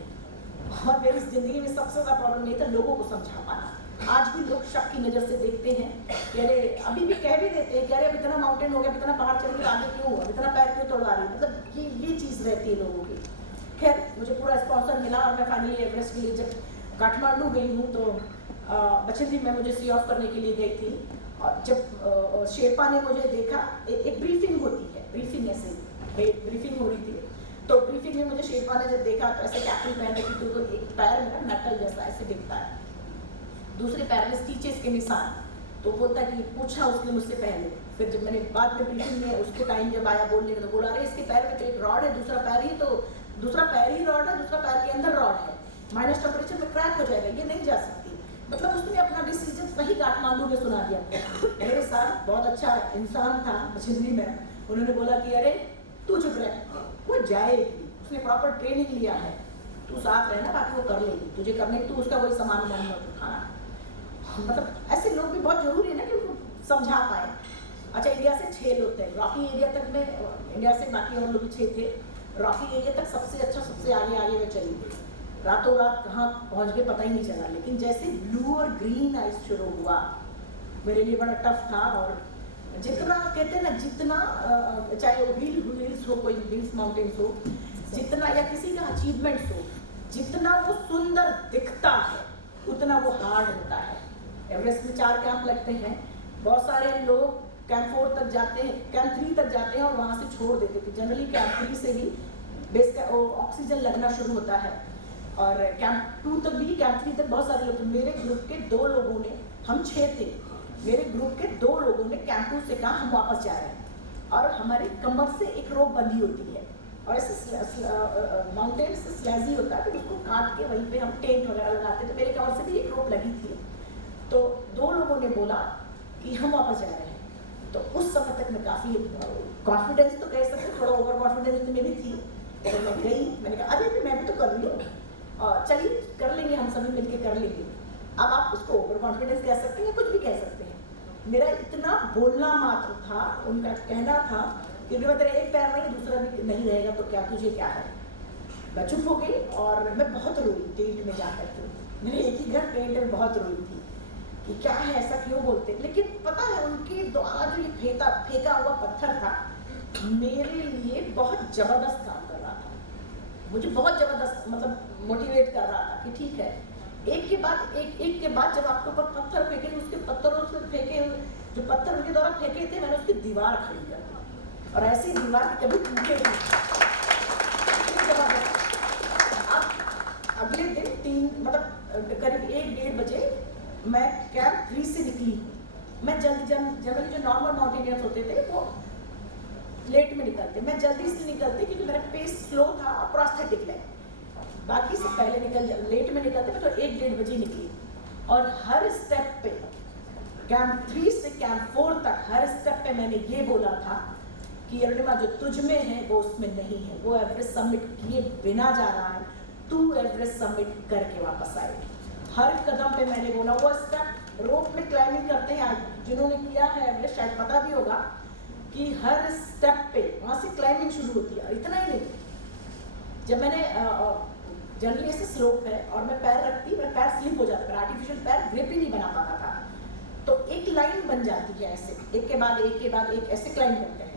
और मेरी जिंदगी में सबसे ज्यादा प्रॉब्लम ये था लोगों को समझा पाना। आज भी लोग शक की नजर से देखते हैं कि अरे, अभी भी कह भी देते हैं कि अरे अब इतना माउंटेन हो गया, इतना पहाड़ चढ़ के आगे क्यों, अब इतना पैर क्यों तोड़वा रही है, मतलब ये चीज रहती है लोगों की। खैर मुझे पूरा स्पॉन्सर मिला और मैं फाइनली एवरेस्ट के लिए जब काठमांडू गई हूँ तो बचेंद्री में मुझे सी ऑफ करने के लिए गई थी। और जब शेरपा ने मुझे देखा, एक ब्रीफिंग होती है, ब्रीफिंग ऐसे ब्रीफिंग हो रही थी, तो ब्रीफिंग में मुझे शेरपा ने जब देखा तो ऐसे कैप्री पहन रखी थी, तो एक पैर मेरा नकल जैसा ऐसे दिखता है, दूसरे पैर में स्टिचेस के निशान। तो बोलता कि पूछा उसने मुझसे पहले, फिर जब मैंने बाद में ब्रीफिंग में उसके टाइम जब आया बोलने का, तो बोला अरे इसके पैर में तो एक रॉड है, दूसरा पैर ही रॉड है, दूसरा पैर के अंदर रॉड है, माइनस टेम्परेचर में क्रैक हो जाएगा, ये नहीं जा सकती। मतलब उसने अपना डिसीजन सही काठमांडू में सुना दिया। मेरे साथ बहुत अच्छा इंसान था बचेंद्री में, उन्होंने बोला कि अरे तू चुप रह, वो जाएगी, उसने प्रॉपर ट्रेनिंग लिया है, तू साथ रहना, बाकी वो कर लेगी, तुझे करने तू उसका कोई सामान मत उठाना। मतलब ऐसे लोग भी बहुत जरूरी है ना कि उनको समझा पाए। अच्छा, इंडिया से 6 लोग थे, रॉकी एरिया तक में, इंडिया से बाकी और लोग 6 थे, रॉकी एरिया तक सबसे अच्छा सबसे आगे में चली गई, रातों रात कहाँ पहुँच गए पता ही नहीं चला। लेकिन जैसे ब्लू और ग्रीन आइस शुरू हुआ, मेरे लिए बड़ा टफ था। और जितना कहते हैं ना, जितना चाहे वो हिल्स हो, कोई हिल्स माउंटेन्स हो, जितना या किसी का अचीवमेंट्स हो, जितना वो सुंदर दिखता है उतना वो हार्ड होता है। एवरेस्ट में 4 कैंप लगते हैं, बहुत सारे लोग कैंप 4 तक जाते हैं, कैंप 3 तक जाते हैं और वहाँ से छोड़ देते थे। जनरली कैंप 3 से ही बेस का ऑक्सीजन लगना शुरू होता है, और कैंप 2 तक भी, कैंप 3 तक बहुत सारे लोग थे। मेरे ग्रुप के 2 लोगों ने, हम 6 थे, मेरे ग्रुप के 2 लोगों ने कैंप 2 से कहा हम वापस जा रहे हैं, और हमारे कमर से एक रोप बंधी होती है, और ऐसे माउंटेन से स्लैजी होता है, तो उसको काट के वहीं पे हम टेंट वगैरह लगाते। तो मेरे कमर से भी एक रोप लगी थी। तो 2 लोगों ने बोला कि हम वापस जा रहे हैं। तो उस समय तक मैं काफ़ी कॉन्फिडेंस तो कह सकते, थोड़ा ओवर कॉन्फिडेंस में भी थी। तो मैं गई, मैंने कहा अरे मैं भी तो कर रही हूँ, और चलिए कर लेंगे, हम सभी मिलके कर लेंगे। अब आप उसको ओवर कॉन्फिडेंस कह सकते हैं, कुछ भी कह सकते हैं। मेरा इतना बोलना मात्र था, उनका कहना था कि मैं तेरा एक पैर नहीं, दूसरा भी नहीं रहेगा तो क्या, तुझे क्या है। मैं चुप हो गई और मैं बहुत रोई टेंट में जाकर के। मैंने एक ही घर टेंट में बहुत रोई थी कि क्या है, ऐसा क्यों बोलते। लेकिन पता है उनके द्वारा जो ये फेंका हुआ पत्थर था, मेरे लिए बहुत जबरदस्त काम कर रहा था, मुझे बहुत जबरदस्त मतलब मोटिवेट कर रहा था कि ठीक है, एक के बाद जब आपके ऊपर पत्थर फेंके, उसके पत्थरों से फेंके, जो पत्थर उनके द्वारा फेंके थे, मैंने उसकी दीवार खड़ी कर दी, और ऐसी दीवार कभी टूटे नहीं। अगले दिन 3 मतलब करीब 1-1:30 बजे मैं कैंप 3 से निकली। मैं जनरली जो नॉर्मल माउंटेनियर्स होते थे वो लेट में निकलते, मैं जल्दी से निकलती क्योंकि मेरा पेस स्लो था और प्रोस्थेटिक है, बाकी से पहले लेट में निकलते। मैं तो 1-1:30 बजे निकली, और हर स्टेप पे कैंप 3 से कैंप 4 तक हर स्टेप पे मैंने ये बोला था कि अरुणिमा जो तुझ में है वो उसमें नहीं है, वो एवरेस्ट सबमिट किए बिना जा रहा है, तू एवरेस्ट सबमिट करके वापस आएगी। हर कदम पे मैंने बोला। वो स्टेप रोप में क्लाइंबिंग करते हैं, जिन्होंने किया है एवरेस्ट शायद पता भी होगा कि हर स्टेप पे वहाँ से क्लाइंबिंग शुरू होती है। और इतना ही नहीं, जब मैंने जनरली ऐसे स्लोप है और मैं पैर रखती, मेरा पैर स्लिप हो जाता है, आर्टिफिशियल पैर ग्रिप ही नहीं बना पाता था। तो एक लाइन बन जाती है ऐसे, एक के बाद एक ऐसे क्लाइंब करते हैं,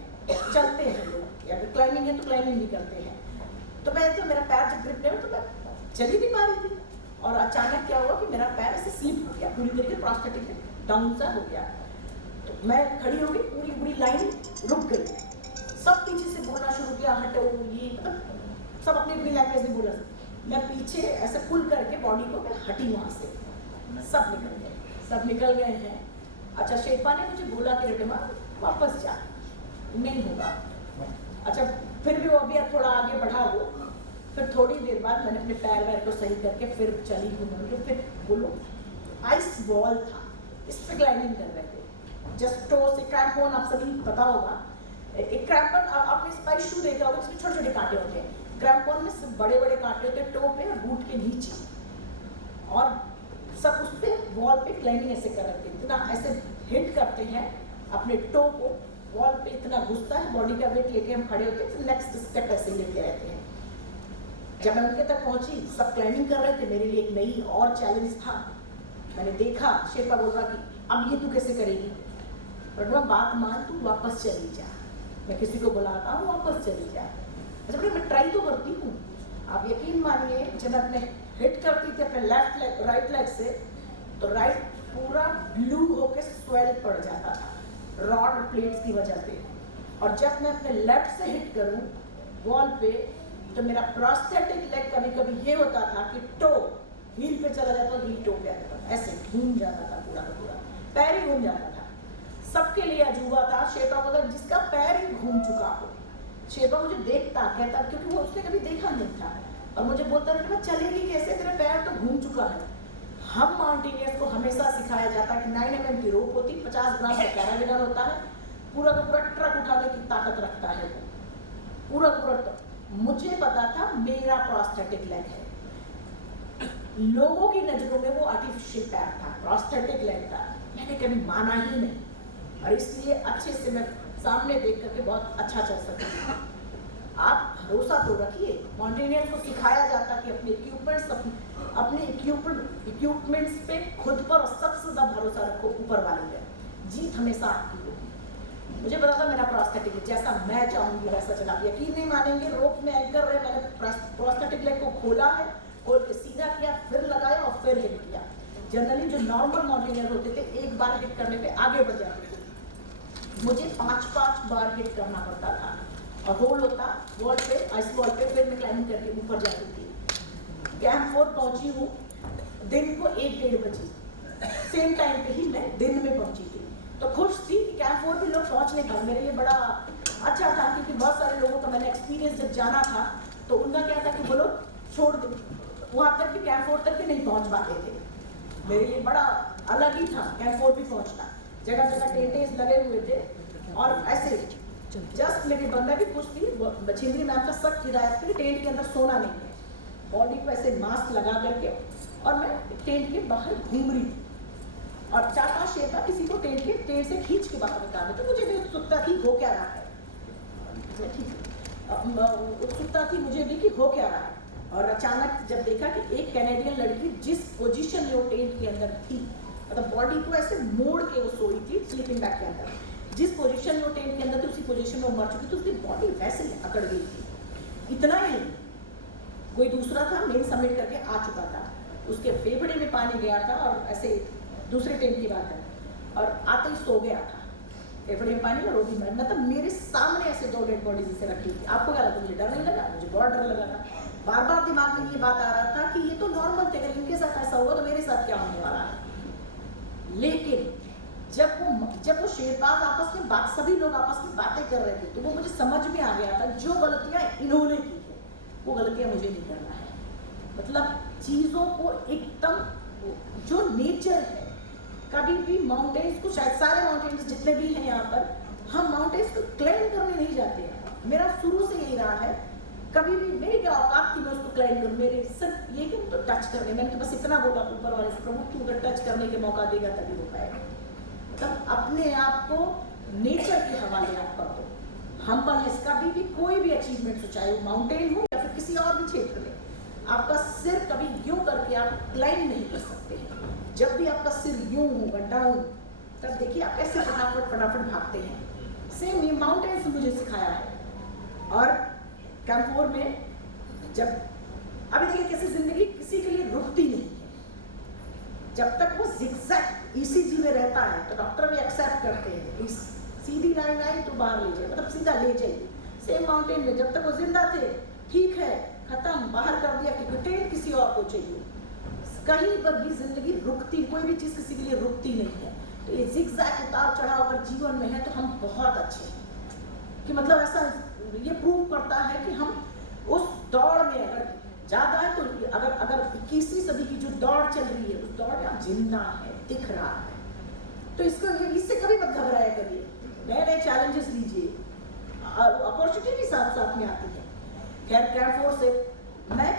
चलते हैं लोग, या फिर क्लाइंबिंग है तो क्लाइंबिंग भी करते हैं। तो मैं तो मेरा पैर जब ग्रिप नहीं, तो मैं चल ही नहीं पा रही थी, और अचानक क्या हुआ कि मेरा पैर ऐसे स्लिप हो गया, पूरी तरीके प्रोस्थेटिक डाउन सा हो गया। तो मैं खड़ी हो गई, पूरी लाइन रुक गई, सब पीछे से बोलना शुरू किया, हटो ये, मतलब सब अपनी अपनी लैंग्वेज में बोला। मैं पीछे ऐसे पुल करके बॉडी को मैं हटी वहाँ से, सब निकल गए हैं। अच्छा, शेरपा ने मुझे बोला कि अरुणिमा वापस जा, नहीं होगा। अच्छा, फिर भी वो अभी थोड़ा आगे बढ़ा वो, फिर थोड़ी देर बाद मैंने अपने पैर वैर को सही करके फिर चली हूँ, फिर बोलो आइस वॉल था, इस पे क्लाइंबिंग कर रहे थे। जस्ट टो से क्रैम्पोन, आप सभी पता होगा, एक क्रैम्पोन आपने स्पाइस शू देखा होगा जिसमें छोटे छोटे कांटे होते हैं, क्रैम्पोन में सिर्फ बड़े बड़े कांटे होते हैं टो पे और बूट के नीचे, और सब उस पे वॉल पे क्लाइंबिंग ऐसे कर रहे थे। इतना ऐसे हिट करते हैं अपने टो को, वॉल पे इतना घुसता है, बॉडी का वेट लेके हम खड़े होते हैं, फिर नेक्स्ट स्टेप ऐसे लेके रहते हैं। जब मैं उनके तक पहुंची, सब क्लाइंबिंग कर रहे थे, मेरे लिए एक नई और चैलेंज था। मैंने देखा, शेरपा बोल रहा कि अब ये तू कैसे करेगी, बट मैं बात मान, तू वापस चली जा, मैं किसी को बुलाता हूँ वापस चली जा। अच्छा बेटा मैं ट्राई तो करती हूँ। आप यकीन मानिए, जब मैं अपने हिट करती थी अपने लेफ्ट लेग राइट लेग से, तो राइट पूरा ब्लू होके स्वेल पड़ जाता था रॉड प्लेट्स की वजह से, और जब मैं अपने लेफ्ट से हिट करूँ वॉल पे, तो मेरा प्रोस्थेटिक लेग कभी कभी ये होता था कि टो हील पे चला जाता, हील टो पे आ जाता, ऐसे घूम जाता था पूरा का पूरा, पैर ही घूम जाता था। सबके लिए अजूबा था। शेरपा बोला जिसका पैर ही घूम चुका हो, शेरपा मुझे देखता कहता, क्योंकि वो उसने कभी देखा नहीं था, और मुझे बोलता था कि चलेगी कैसे, तेरे पैर तो घूम चुका है। हम माउंटेनियर्स को हमेशा सिखाया जाता है कि 9 mm की रोप होती, 50 ग्राम का कैराबिनर होता है, पूरा का पूरा ट्रक उठाने की ताकत रखता है वो, पूरा पूरा। तो मुझे पता था मेरा प्रोस्थेटिक लेग है, लोगों की नजरों में वो आर्टिफिशियल पैर था, प्रोस्थेटिक लेग था, मैंने कभी माना ही नहीं, और इसलिए अच्छे से मैं सामने देख करके बहुत अच्छा चल सकती। आप भरोसा तो रखिए, माउंटेनियर्स को सिखाया जाता कि अपने इक्विपमेंट्स पे खुद पर सबसे ज्यादा भरोसा रखो, ऊपर वाले पे, जीत हमेशा आपकी होगी। मुझे पता था मेरा प्रोस्थेटिक, जैसा मैं चाहूंगी वैसा चला। यकीन नहीं मानेंगे, रोप में एंकर रहे, मैंने प्रोस्थेटिक लेग को खोला है, खोल के सीधा किया, फिर लगाया और फिर हिट किया। जनरली जो नॉर्मल माउंटेनियर होते थे, एक बार हिट करने पे आगे बढ़ जाते थे, मुझे 5 बार हिट करना पड़ता था, और होल होता वॉल पे, आइस वॉल पे, फिर मैं क्लाइंबिंग करके ऊपर जाती थी। कैंप 4 पहुंची हूँ दिन को 1-1:30 बजे, सेम टाइम पे ही मैं दिन में पहुंची थी, तो खुश थी कि कैंप 4 भी लोग पहुंच नहीं पाए। मेरे लिए बड़ा अच्छा था, क्योंकि बहुत सारे लोगों का मैंने एक्सपीरियंस जब जाना था, तो उनका क्या था कि वो लोग छोड़ दो, वहाँ तक भी कैंप 4 तक भी नहीं पहुँच पाते थे। मेरे लिए बड़ा अलग ही था कैंप 4 भी पहुँचना, जगह जगह टेंटेस लगे हुए थे, और ऐसे जस्ट मेरी बंदा भी खुश थी, बछेंद्री मैम का सख्त हिदायत थी कि टेंट के अंदर सोना नहीं है, बॉडी को ऐसे मास्क लगा करके, और मैं टेंट के बाहर घूम रही थी, और 4-5 शेरपा किसी को टेंट से खींच के बाहर निकाले, तो मुझे भी उत्सुकता थी हो क्या रहा है, उत्सुकता थी मुझे भी कि हो क्या रहा है। और अचानक जब देखा कि एक कैनेडियन लड़की जिस पोजीशन में वो टेंट के अंदर थी, मतलब बॉडी को ऐसे मोड़ के वो सोई थी स्लीपिंग बैग के अंदर, जिस पोजीशन में वो टेंट के अंदर थी उसी पोजीशन में वो मर चुकी थी, उसकी बॉडी वैसे ही अकड़ गई थी। इतना ही नहीं, कोई दूसरा था मेन समिट करके आ चुका था, उसके फेफड़े में पानी गया था, और ऐसे दूसरे टेंट की बात है, और आते ही सो गया था, फेफड़े में पानी और वो भी मतलब मेरे सामने ऐसे 2 डेड बॉडीज ऐसे रखी थी। आपको क्या लगता, मुझे डर नहीं लगा? मुझे बहुत डर लगा था, बार बार दिमाग में ये बात आ रहा था कि ये तो नॉर्मल थे, अगर इनके साथ ऐसा हुआ तो मेरे साथ क्या होने वाला है। लेकिन जब वो शेरपाज आपस में सभी लोग आपस में बातें कर रहे थे, तो वो मुझे समझ में आ गया था जो गलतियां इन्होंने की है वो गलतियां मुझे नहीं करना है। मतलब चीजों को एकदम जो नेचर है, कभी भी माउंटेन्स को, शायद सारे माउंटेन्स जितने भी हैं यहाँ पर, हम माउंटेन्स को क्लाइम करने नहीं जाते हैं। मेरा शुरू से यही रहा है, कभी भी मेरी क्या औकात थी मैं उसको क्लाइम करूँ, मेरे सिर्फ ये कि तो टच करने, मैंने तो बस इतना बोला ऊपर वाले से, प्रभु तू अगर टच करने के मौका देगा तभी हो पाएगा। मतलब अपने आप को नेचर के हवाले आप कर दो, हम्बलनेस, कभी भी कोई भी अचीवमेंट हो, चाहे वो माउंटेन हो या फिर किसी और भी क्षेत्र में, आपका सिर कभी यूं करके आप क्लाइम नहीं कर सकते हैं। जब भी आपका सिर यूं होगा डाउन, तब देखिए आप कैसे फटाफट भागते हैं। सेम ये माउंटेन से मुझे सिखाया है। और कैंप 4 में जब अभी देखिए कैसे जिंदगी किसी के लिए रुकती नहीं है, जब तक वो जिगजैग ईसीजी में रहता है तो डॉक्टर भी एक्सेप्ट करते हैं, सीधी लाइन आई तो बाहर ले जाए, मतलब सीधा ले जाइए। सेम माउंटेन में जब तक वो जिंदा थे, ठीक है, खत्म, बाहर कर दिया, क्योंकि ट्रेन किसी और को चाहिए। कहीं पर भी जिंदगी रुकती, कोई भी चीज किसी के लिए रुकती नहीं है। तो ये जिगजैग उतार चढ़ाव अगर जीवन में है तो हम बहुत अच्छे हैं, कि मतलब ऐसा ये प्रूव करता है कि हम उस दौड़ में अगर ज्यादा है तो अगर अगर 21वीं सदी की जो दौड़ चल रही है, उस दौड़ में आप जिंदा है, दिख रहा है, तो इससे कभी मत घबराया करिए, नए नए चैलेंजेस लीजिए, अपॉर्चुनिटी भी साथ साथ में आती है। खैर कैंप 4 से मैं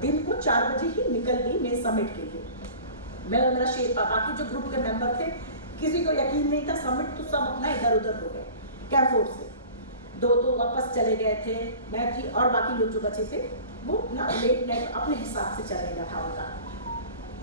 दिन को 4 बजे ही निकल गई मेरे समिट के लिए। मैं और मेरा शेरपा, बाकी जो ग्रुप के मेंबर थे, किसी को यकीन नहीं था, समिट तो सब अपना इधर उधर हो गए। कैंप 4 से दो तो वापस चले गए थे, मैं थी और बाकी लोग जो बचे थे वो ना लेट नाइट अपने हिसाब से चलने का था उनका।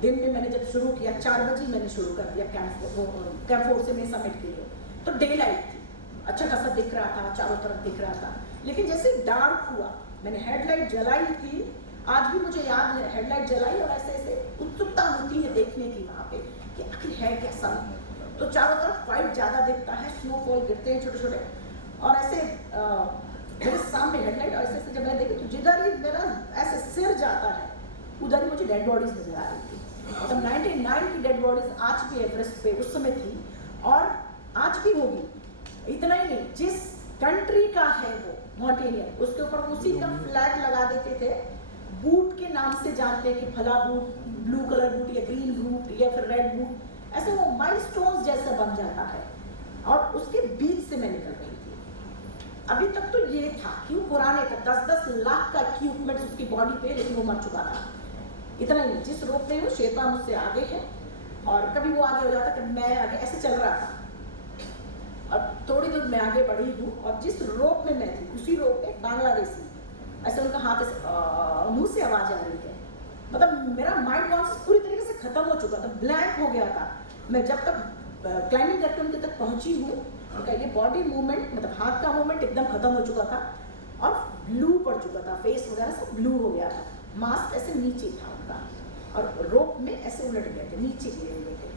दिन में मैंने जब शुरू किया 4 बजे मैंने शुरू कर दिया कैंप 4 से मैं समिट के लिए, तो डे लाइट थी, अच्छा खासा दिख रहा था, चारों तरफ दिख रहा था। लेकिन जैसे डार्क हुआ, मैंने हेडलाइट जलाई थी, आज भी मुझे याद है हेडलाइट जलाई और ऐसे ऐसे उत्सुकता होती है देखने की वहाँ पे कि आखिर है क्या सब। तो चारों तरफ वाइट ज़्यादा दिखता है, स्नोफॉल गिरते हैं छोटे छोटे, और ऐसे मेरे सामने हेडलाइट और ऐसे जब मैं देखी तो जिधर ही मेरा ऐसे सिर जाता है उधर ही मुझे डेड बॉडीज नजर आ रही थी। मतलब 99 की डेड बॉडीज आज भी एवरेस्ट पे उस समय थी और आज भी होगी। इतना ही नहीं, जिस कंट्री का है वो माउंटेनियर, उसके ऊपर उसी का फ्लैग लगा देते थे, बूट के नाम से जानते हैं कि फला बूट, ब्लू कलर बूट या ग्रीन बूट या फिर रेड बूट, ऐसे वो माइलस्टोन्स जैसा बन जाता है। और उसके बीच से मैं निकल रही थी। अभी तक तो ये था कि वो पुराने था, 10-10 लाख का इक्विपमेंट उसकी बॉडी पे, लेकिन वो मर चुका था। इतना ही नहीं, जिस रोप में वो शेरपा मुझसे आगे है और कभी वो आगे हो जाता, कभी मैं आगे, ऐसे चल रहा था। और थोड़ी दूर मैं आगे बढ़ी हूँ और जिस रोप में मैं थी उसी रोप में बांग्लादेशी, ऐसे उनका हाथ ऐसे मुंह से आवाज आ रही है। मतलब मेरा माइंड वॉन्स पूरी तरीके से खत्म हो चुका था, ब्लैंक हो गया था। मैं जब तक क्लाइंबिंग करके उनके तक पहुंची हूँ, उनका ये बॉडी मूवमेंट, मतलब हाथ का मूवमेंट एकदम खत्म हो चुका था और ब्लू पड़ चुका था, फेस वगैरह सब ब्लू हो गया था। मास्क ऐसे नीचे था उनका और रोप में ऐसे उलट गए थे, नीचे गिरे हुए थे।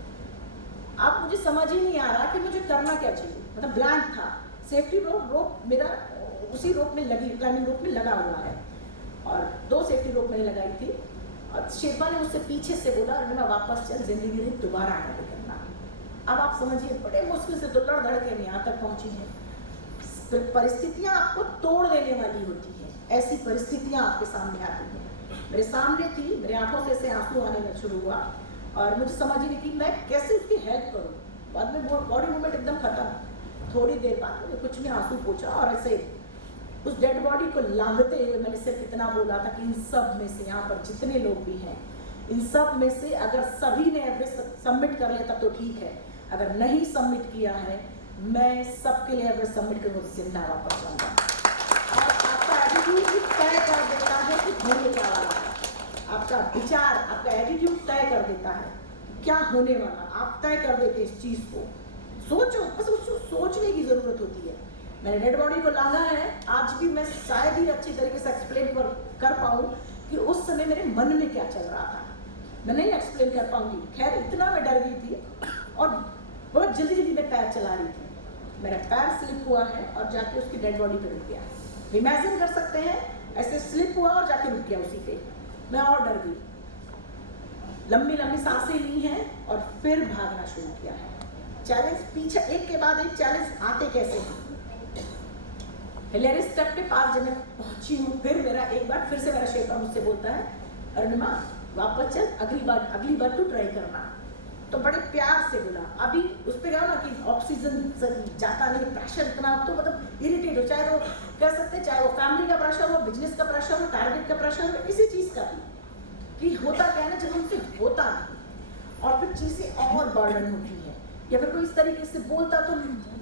अब मुझे समझ ही नहीं आ रहा कि मुझे करना क्या चाहिए, मतलब ब्लैंक था। सेफ्टी रोप मेरा उसी रोप में लगी, क्लाइंबिंग रोप में लगा हुआ है और 2 सेफ्टी रोप मैंने लगाई थी। और शेरपा ने मुझसे पीछे से बोला, अरे मैं वापस चल, जिंदगी में दोबारा आना नहीं करना। अब आप समझिए, बड़े मुश्किल से तो लड़ धड़ के यहाँ तक पहुंची हैं। परिस्थितियाँ आपको तोड़ देने वाली होती हैं, ऐसी परिस्थितियाँ आपके सामने आती हैं। मेरे सामने थी, मेरे आंखों से ऐसे आंसू आने में शुरू हुआ और मुझे समझ ही नहीं थी मैं कैसे उसकी हेल्प करूँ। बाद में बॉडी मूवमेंट एकदम खत्म। थोड़ी देर बाद मैंने कुछ में आंसू पोंछा और ऐसे उस डेड बॉडी को लांघते हुए मैंने सिर्फ इतना बोला था कि इन सब में से, यहाँ पर जितने लोग भी हैं, इन सब में से अगर सभी ने एवरेस्ट सबमिट कर लिया तब तो ठीक है, अगर नहीं सबमिट किया है मैं सबके लिए एवरेस्ट सबमिट करके जिंदा वापस आऊँगा। और आपका एटीट्यूड भी तय कर देता है कि होने क्या वाला है, आपका विचार, आपका एटीट्यूड तय कर देता है क्या होने वाला, आप तय कर देते इस चीज़ को। सोचो, बस उसको सोचने की ज़रूरत होती है। मैंने डेड बॉडी को लांघा है, आज भी मैं शायद ही अच्छी तरीके से एक्सप्लेन कर पाऊँ कि उस समय मेरे मन में क्या चल रहा था, मैं नहीं एक्सप्लेन कर पाऊंगी। खैर इतना मैं डर गई थी और बहुत जल्दी जल्दी मैं पैर चला रही थी, मेरा पैर स्लिप हुआ है और जाके उसकी डेड बॉडी पे रुक गया। इमेजिन कर सकते हैं, ऐसे स्लिप हुआ और जाके रुक गया उसी पे। मैं और डर गई, लंबी लंबी सांसें ली हैं और फिर भागना शुरू किया है। चैलेंज पीछे एक के बाद एक चैलेंज आते कैसे हैं। हिलेरी स्टेप के पास जब मैं पहुंची हूँ, फिर एक बार फिर से मेरा शेरपा मुझसे बोलता है, अरुणिमा वापस चल, अगली बार तू ट्राई करना। तो बड़े प्यार से बोला। अभी उस पर क्या ना कि ऑक्सीजन जाता नहीं, प्रेशर इतना, तो मतलब इरिटेट हो, चाहे वो कह सकते हैं, चाहे वो फैमिली का प्रेशर हो, बिजनेस का प्रेशर हो, टारगेट का प्रेशर हो, किसी चीज़ का भी, कि होता क्या है ना, जब हमसे होता नहीं और फिर चीज़ें और बर्डन होती है, या फिर कोई इस तरीके से बोलता तो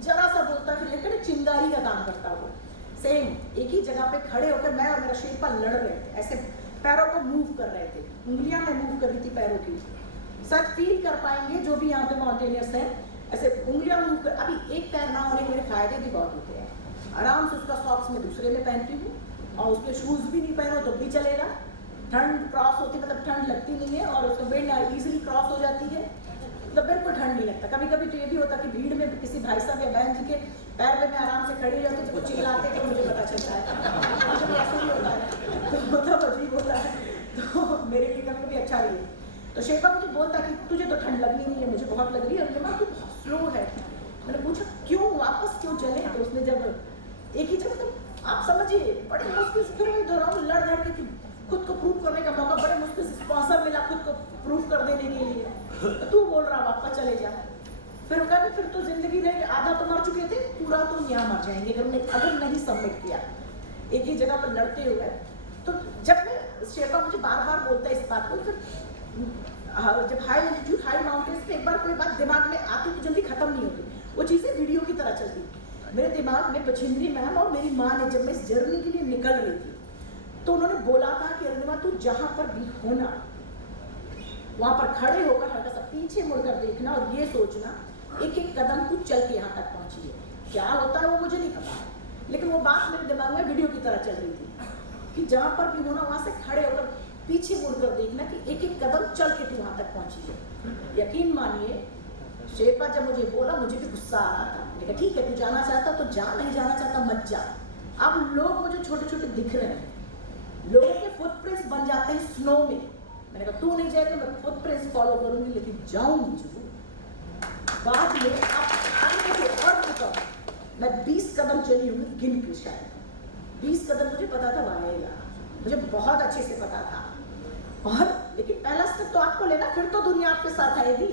जरा सा बोलता, फिर लेकर चिंगारी का काम करता वो। सेम एक ही जगह पे खड़े होकर मैं और मेरा शेरपा लड़ रहे थे, ऐसे पैरों को मूव कर रहे थे, उंगलियां मैं मूव कर रही थी पैरों की। शायद फील कर पाएंगे जो भी यहाँ पे माउंटेनियर्स हैं, ऐसे उंगलियां मूव कर। अभी एक पैर ना होने के मेरे फायदे भी बहुत होते हैं। आराम से उसका सॉक्स मैं दूसरे में पहनती हूँ और उसके शूज भी नहीं पहनो तो भी चलेगा। ठंड क्रॉस होती, मतलब ठंड लगती नहीं है और उसका बेल्ट ईजिली क्रॉस हो जाती है, तो बिल्कुल ठंड नहीं लगता। कभी कभी तो ये भी होता कि भीड़ में किसी भाई साहब या बहन जी के पैर पे मैं आराम से खड़ी हो जाती, जब चिल्लाते तो मुझे पता चलता है, मुझे ऐसे भी होता है, तो मतलब अजीब होता है, तो मेरे लिए कभी कभी अच्छा नहीं है। तो शेरपा मुझे बोलता कि तुझे तो ठंड लगनी नहीं है, मुझे बहुत लग रही है, और तू बहुत स्लो है। मैंने पूछा क्यों, वापस क्यों चले? तो उसने जब एक ही जब, तो आप समझिए बड़े मुश्किल से फिर मैं दोहराऊँ लड़ लड़ के खुद को प्रूव करने का मौका, बड़े मुश्किल से स्पॉन्सर मिला खुद को प्रूव कर देने के लिए, तो तू बोल रहा वापस चले जा। फिर उनका भी फिर तो जिंदगी रहे, आधा तो मर चुके थे, पूरा तो यहाँ मर जाएंगे अगर नहीं सबमिट किया एक ही जगह पर लड़ते हुए। तो जब मैं शेरपा मुझे बार बार बोलता है इस बात को, फिर जब हाई एल्टीट्यूड हाई माउंटेन्स पे एक बार कोई बात दिमाग में आती तो जल्दी खत्म नहीं होती, वो चीज़ें वीडियो की तरह चलती। मेरे दिमाग में बछिंद्री मैम और मेरी माँ ने, जब मैं इस जर्नी के लिए निकल रही थी, तो उन्होंने बोला था कि अरुणिमा तू जहाँ पर भी होना वहाँ पर खड़े होकर हल्का सा पीछे मुड़कर देखना और ये सोचना एक एक कदम तू चल के यहाँ तक पहुँची है। क्या होता है वो मुझे नहीं पता है, लेकिन वो बात मेरे दिमाग में वीडियो की तरह चल रही थी कि जहाँ पर भी होना वहाँ से खड़े होकर पीछे मुड़कर देखना कि एक एक कदम चल के तू वहाँ तक पहुँची है। यकीन मानिए शेरपा जब मुझे बोला मुझे भी गुस्सा आ रहा था, मैंने कहा ठीक है तू जाना चाहता तो जा, नहीं जाना चाहता मत जा। अब लोग मुझे छोटे छोटे दिख रहे हैं, लोगों के फुटप्रिंट्स बन जाते हैं स्नो में। मैंने कहा तू नहीं जाए तो मैं फुटप्रिंट्स फॉलो करूंगी, लेकिन जाऊंगी जरूर। बाद में अब आगे के और रुका, मैं 20 कदम चली हूँ गिन के, शायद 20 कदम मुझे पता था आएगा, मुझे बहुत अच्छे से पता था। और लेकिन पहला स्टेप तो आपको लेना, फिर तो दुनिया आपके साथ आएगी।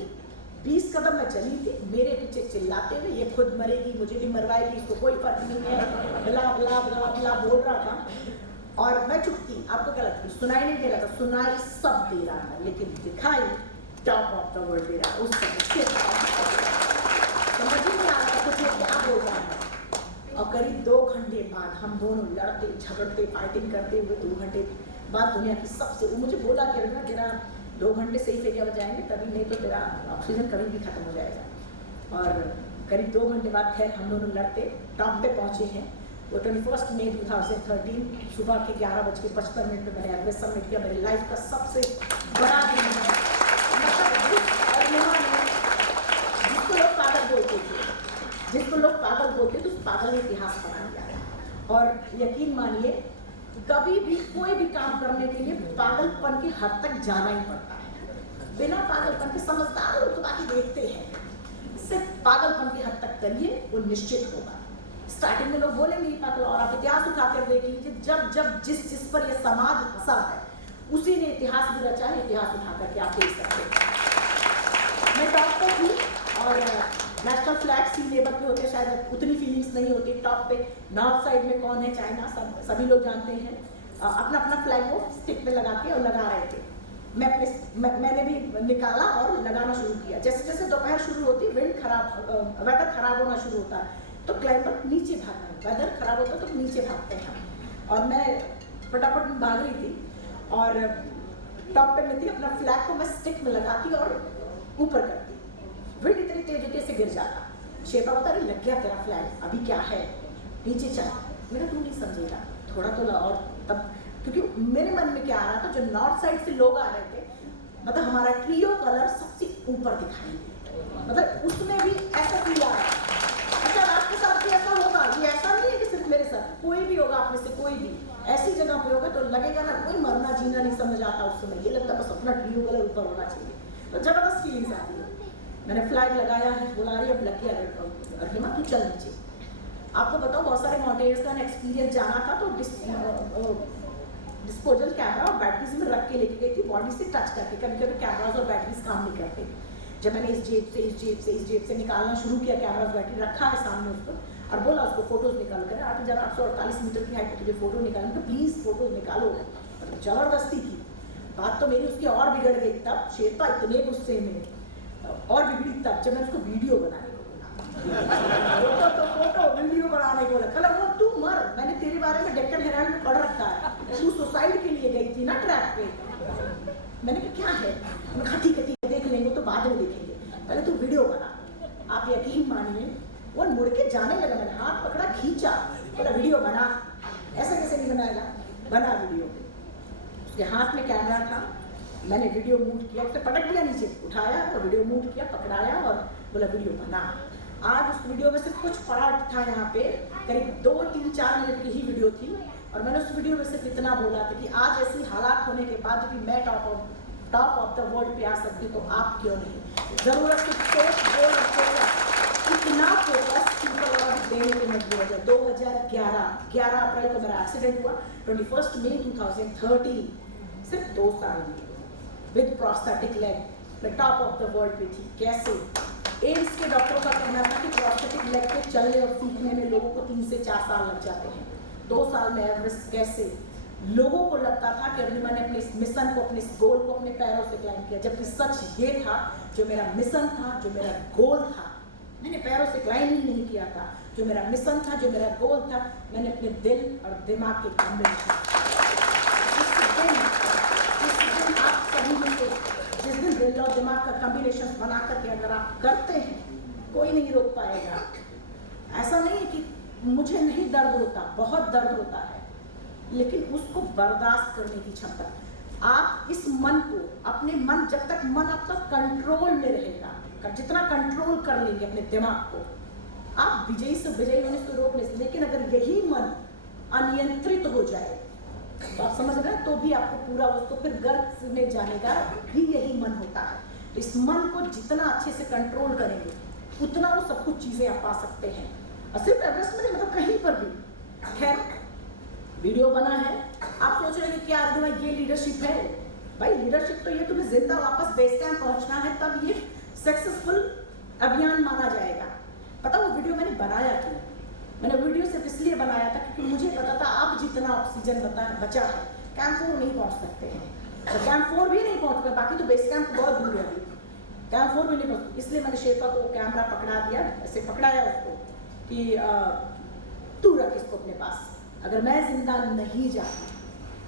20 कदम मैं चली थी, मेरे पीछे चिल्लाते हुए ये खुद मरेगी, मुझे भी मरवाएगी, इसको कोई फर्क नहीं है, बला बला बला बला बोल रहा था। और मैं चुप थी। आपको क्या लगता है सुनाई नहीं दे रहा था? सुनाई सब दे रहा था, लेकिन दिखाई टॉप ऑफ द वर्ल्ड दे रहा। उस समझ ही नहीं आ रहा था कुछ क्या बोल रहा है। और करीब 2 घंटे बाद हम दोनों लड़ते झगड़ते फाइटिंग करते हुए 2 घंटे बाद दुनिया की सबसे, वो मुझे बोला कि तेरा 2 घंटे सही फेरिया बजाएंगे तभी, नहीं तो तेरा ऑक्सीजन कभी भी खत्म हो जाएगा। और करीब 2 घंटे बाद खैर हम दोनों लड़ते टॉप पे पहुंचे हैं। वो 21 मई 2013 सुबह के 11:55 पे मैंने एवरेस्ट सबमिट किया। मेरी लाइफ का सबसे बड़ा दिन है। जिसको लोग पागल बोलते थे, जिसको लोग पागल बोलते तो उस पागल ने इतिहास बना दिया। और यकीन मानिए कभी भी कोई भी काम करने के लिए पागलपन की हद तक जाना ही पड़ता है। बिना पागलपन के समझदार लोग तो बाकी देखते हैं, सिर्फ पागलपन की हद तक करिए, वो निश्चित होगा। स्टार्टिंग में लोग बोलेंगे पागल, और आप इतिहास उठा कर देख लीजिए, जब जब जिस पर यह समाज हंसा है उसी ने इतिहास भी रचा है। इतिहास उठा करके आप देख सकते हैं। मैं टॉप पे थी और नेशनल फ्लैग सी लेवल पे होते, शायद उतनी फीलिंग्स नहीं होती। टॉप पे नॉर्थ साइड में कौन है, चाइना, सभी लोग जानते हैं। अपना अपना फ्लैग वो स्टिक पे लगा के और लगा रहे थे। मैंने भी निकाला और लगाना शुरू किया। जैसे जैसे दोपहर शुरू होती, वेदर खराब होना शुरू होता है तो क्लाइंबर नीचे भागना है, वेदर खराब होता है तो नीचे भागते हैं। और मैं फटाफट भाग रही थी और टॉप पे में थी, अपना फ्लैग को मैं स्टिक में लगाती और ऊपर करती। विंड इतनी तेज होती है गिर जाता। शेरपा बता रही लग गया तेरा फ्लैग, अभी क्या है, नीचे चल। मेरा तू नहीं समझेगा, थोड़ा तो ला। और तब क्योंकि मेरे मन में क्या आ रहा था, जो नॉर्थ साइड से लोग आ रहे थे, मतलब हमारा ट्रियो कलर सबसे ऊपर दिखाई, मतलब उसमें भी ऐसा फील आ रहा है। अच्छा आपके साथ भी ऐसा होगा, ये ऐसा नहीं है कि सिर्फ मेरे साथ, कोई भी होगा आप में से, कोई भी ऐसी जगह पे होगा तो लगेगा ना कोई मरना जीना नहीं समझ आता उस समय। ये लगता बस अपना ट्रियो कलर ऊपर होना चाहिए, तो जबरदस्त फीलिंग्स आती है। मैंने फ्लैग लगाया है, बुला रही है, अब लग गया अरुणिमा तू चल नीचे। आपको बताओ बहुत सारे माउंटेन्स का एक्सपीरियंस जाना था तो डिस्पोजल कैमरा और बैटरीज में रख के लेके गई थी, बॉडी से टच करके। कभी कभी कैमराज और बैटरीज काम नहीं करते। जब मैंने इस जेब से निकालना शुरू किया, कैमरा बैटरी रखा है सामने उसको, और बोला उसको फोटोज निकाल कर 8,848 मीटर की हाइट पर तुझे फोटो निकालना तो प्लीज फोटोज निकालो। मतलब जबरदस्ती की बात तो मेरी उसकी और बिगड़ गई। तब शेरपा इतने गुस्से में और बिगड़ी तब जब मैंने उसको वीडियो बनाने को बोला। फोटो वीडियो बनाने को बोला, वो तू मर, मैंने तेरे बारे में डेक्कन हेराल्ड में पढ़ रखा है, तू सुसाइड के लिए गई थी ना ट्रैक पे। मैंने कहा क्या है, ठीक है देख लेंगे तो बाद में देखेंगे, पहले तू वीडियो बना। आप यकीन मानिए वो मुड़ के जाने लगा, मैंने हाथ पकड़ा खींचा, बोला वीडियो बना। ऐसा कैसे नहीं बनाएगा, बना वीडियो। उसके हाथ में कैमरा था, मैंने वीडियो मूव किया, उसने पटक दिया नीचे, उठाया और वीडियो मूव किया, पकड़ाया और बोला वीडियो बना। आज उस वीडियो में से कुछ पार्ट था यहाँ पे, करीब 2, 3, 4 मिनट की ही वीडियो थी, और मैंने उस वीडियो में सिर्फ इतना बोला था कि आज ऐसी हालात होने के बाद भी मैं टॉप ऑफ द वर्ल्ड पे आ सकती तो आप क्यों नहीं। जरूरत इतना फोकस देने के मजबूर हो। 2011 11 अप्रैल को मेरा एक्सीडेंट हुआ, 21 मई 2013 सिर्फ 2 साल में विद प्रोस्थेटिक लेग, मैं टॉप ऑफ द वर्ल्ड पे थी। कैसे? एम्स के डॉक्टरों का कहना था कि प्रोस्थेटिक लेग पे चलने और सीखने में लोगों को 3 से 4 साल लग जाते हैं। 2 साल में एवरेस्ट कैसे? लोगों को लगता था कि अभी मैंने अपने इस मिशन को, अपने इस गोल को अपने पैरों से क्लाइम किया, जबकि सच ये था, जो मेरा मिशन था, जो मेरा गोल था, मैंने पैरों से क्लाइम ही नहीं किया था। जो मेरा मिशन था, जो मेरा गोल था, मैंने अपने दिल और दिमाग के कॉम्बिनेशन, आप सभी में से जिस दिन दिल और दिमाग का कॉम्बिनेशन बना करके अगर आप करते हैं, कोई नहीं रोक पाएगा। ऐसा नहीं है कि मुझे नहीं दर्द होता, बहुत दर्द होता है, लेकिन उसको बर्दाश्त करने की क्षमता। आप इस मन को, अपने मन, जब तक मन आपका कंट्रोल में रहेगा, जितना कंट्रोल कर लेंगे अपने दिमाग को, आप विजयी से विजयी होने से रोक नहीं सकते। लेकिन अगर यही मन अनियंत्रित हो जाए, तो आप समझ रहे हैं, तो भी आपको पूरा, उसको फिर गर्भ में जाने का भी यही मन होता है। इस मन को जितना अच्छे से कंट्रोल करेंगे, उतना वो सब कुछ चीजें आप पा सकते हैं। और सिर्फ एवरेस्ट में नहीं, मतलब कहीं पर भी। खैर, वीडियो बना है, आप सोच रहे हैं क्या ये लीडरशिप है? भाई लीडरशिप तो ये तुम्हें जिंदा वापस बेस कैंप पहुंचना है, तब ये सक्सेसफुल अभियान माना जाएगा। पता वो वीडियो मैंने बनाया क्यों? मैंने वीडियो सिर्फ इसलिए बनाया था क्योंकि मुझे पता था अब जितना ऑक्सीजन बचा है, कैंप 4 नहीं पहुंच सकते हैं, तो कैंप 4 भी नहीं पहुंच पाए, बाकी तो बेस कैंप बहुत दूर है, कैंप 4 भी नहीं पहुंच। इसलिए मैंने शेरपा को कैमरा पकड़ा दिया, ऐसे पकड़ाया उसको कि तू रख इसको अपने पास, अगर मैं जिंदा नहीं जाती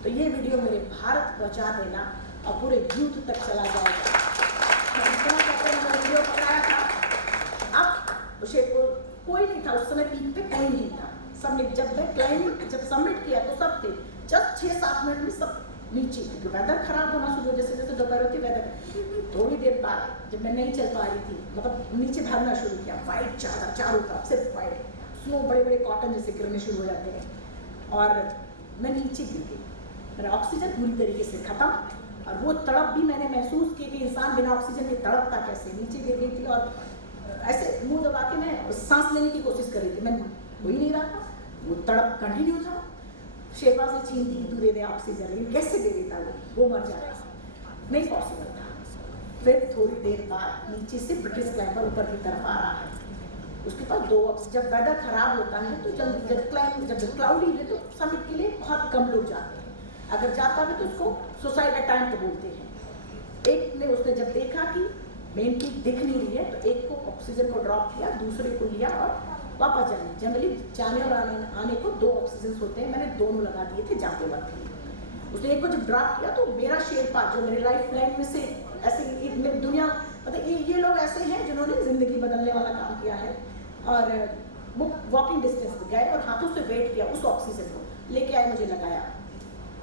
तो ये वीडियो मेरे भारत पहुंचा देना और पूरे यूथ तक चला जाएगा। मैंने वीडियो पकड़ाया था। अब शेरपुर कोई नहीं था उस समय, पीक पे कोई नहीं था। सबमिट जब मैं क्लाइंबिंग जब सबमिट किया तो सब थे, जस्ट 6-7 मिनट में सब नीचे, क्योंकि वेदर खराब होना शुरू, जैसे जैसे दोपहर होती वेदर, थोड़ी देर बाद जब मैं नहीं चल पा रही थी, मतलब नीचे भागना शुरू किया, वाइट चादर चारों तरफ, सिर्फ वाइट स्नो, बड़े बड़े कॉटन जैसे गिरने शुरू हो जाते हैं, और मैं नीचे गिर गई। मेरा ऑक्सीजन पूरी तरीके से खत्म, और वो तड़प भी मैंने महसूस की कि इंसान बिना ऑक्सीजन के तड़पता कैसे। नीचे गिर गई थी और ऐसे मुंह दबा के मैं सांस लेने की कोशिश कर रही थी, मैं हो ही नहीं रहा था, वो तड़प कंटिन्यू था। शेरपा से छीनती कि तू दे दे ऑक्सीजन, लेकिन कैसे दे देता वो मर जाता, नहीं पॉसिबल था। फिर थोड़ी देर बाद नीचे से ब्रिटिश क्लाइंबर ऊपर की तरफ आ रहा है, उसके पास 2 जब वेदर खराब होता है तो जब क्लाउडी है तो समिट के लिए बहुत कम लोग जाते हैं, अगर जाता है तो उसको सुसाइड अटेम्प्ट बोलते हैं। एक ने उसने जब देखा कि मेन पीक दिख नहीं रही है, तो एक को ऑक्सीजन को ड्रॉप किया, दूसरे को लिया और वापस जाने, जनरली जाने और आने को 2 ऑक्सीजन होते हैं, मैंने दोनों लगा दिए थे जाते वक्त। उसने एक को जब ड्रॉप किया तो मेरा शेरपा जो मेरे लाइफ लाइन में से ऐसे मेरी दुनिया, मतलब ये लोग ऐसे हैं जिन्होंने जिंदगी बदलने वाला काम किया है, और वो वॉकिंग डिस्टेंस पे गए और हाथों से वेट किया, उस ऑक्सीजन को लेके आए, मुझे लगाया,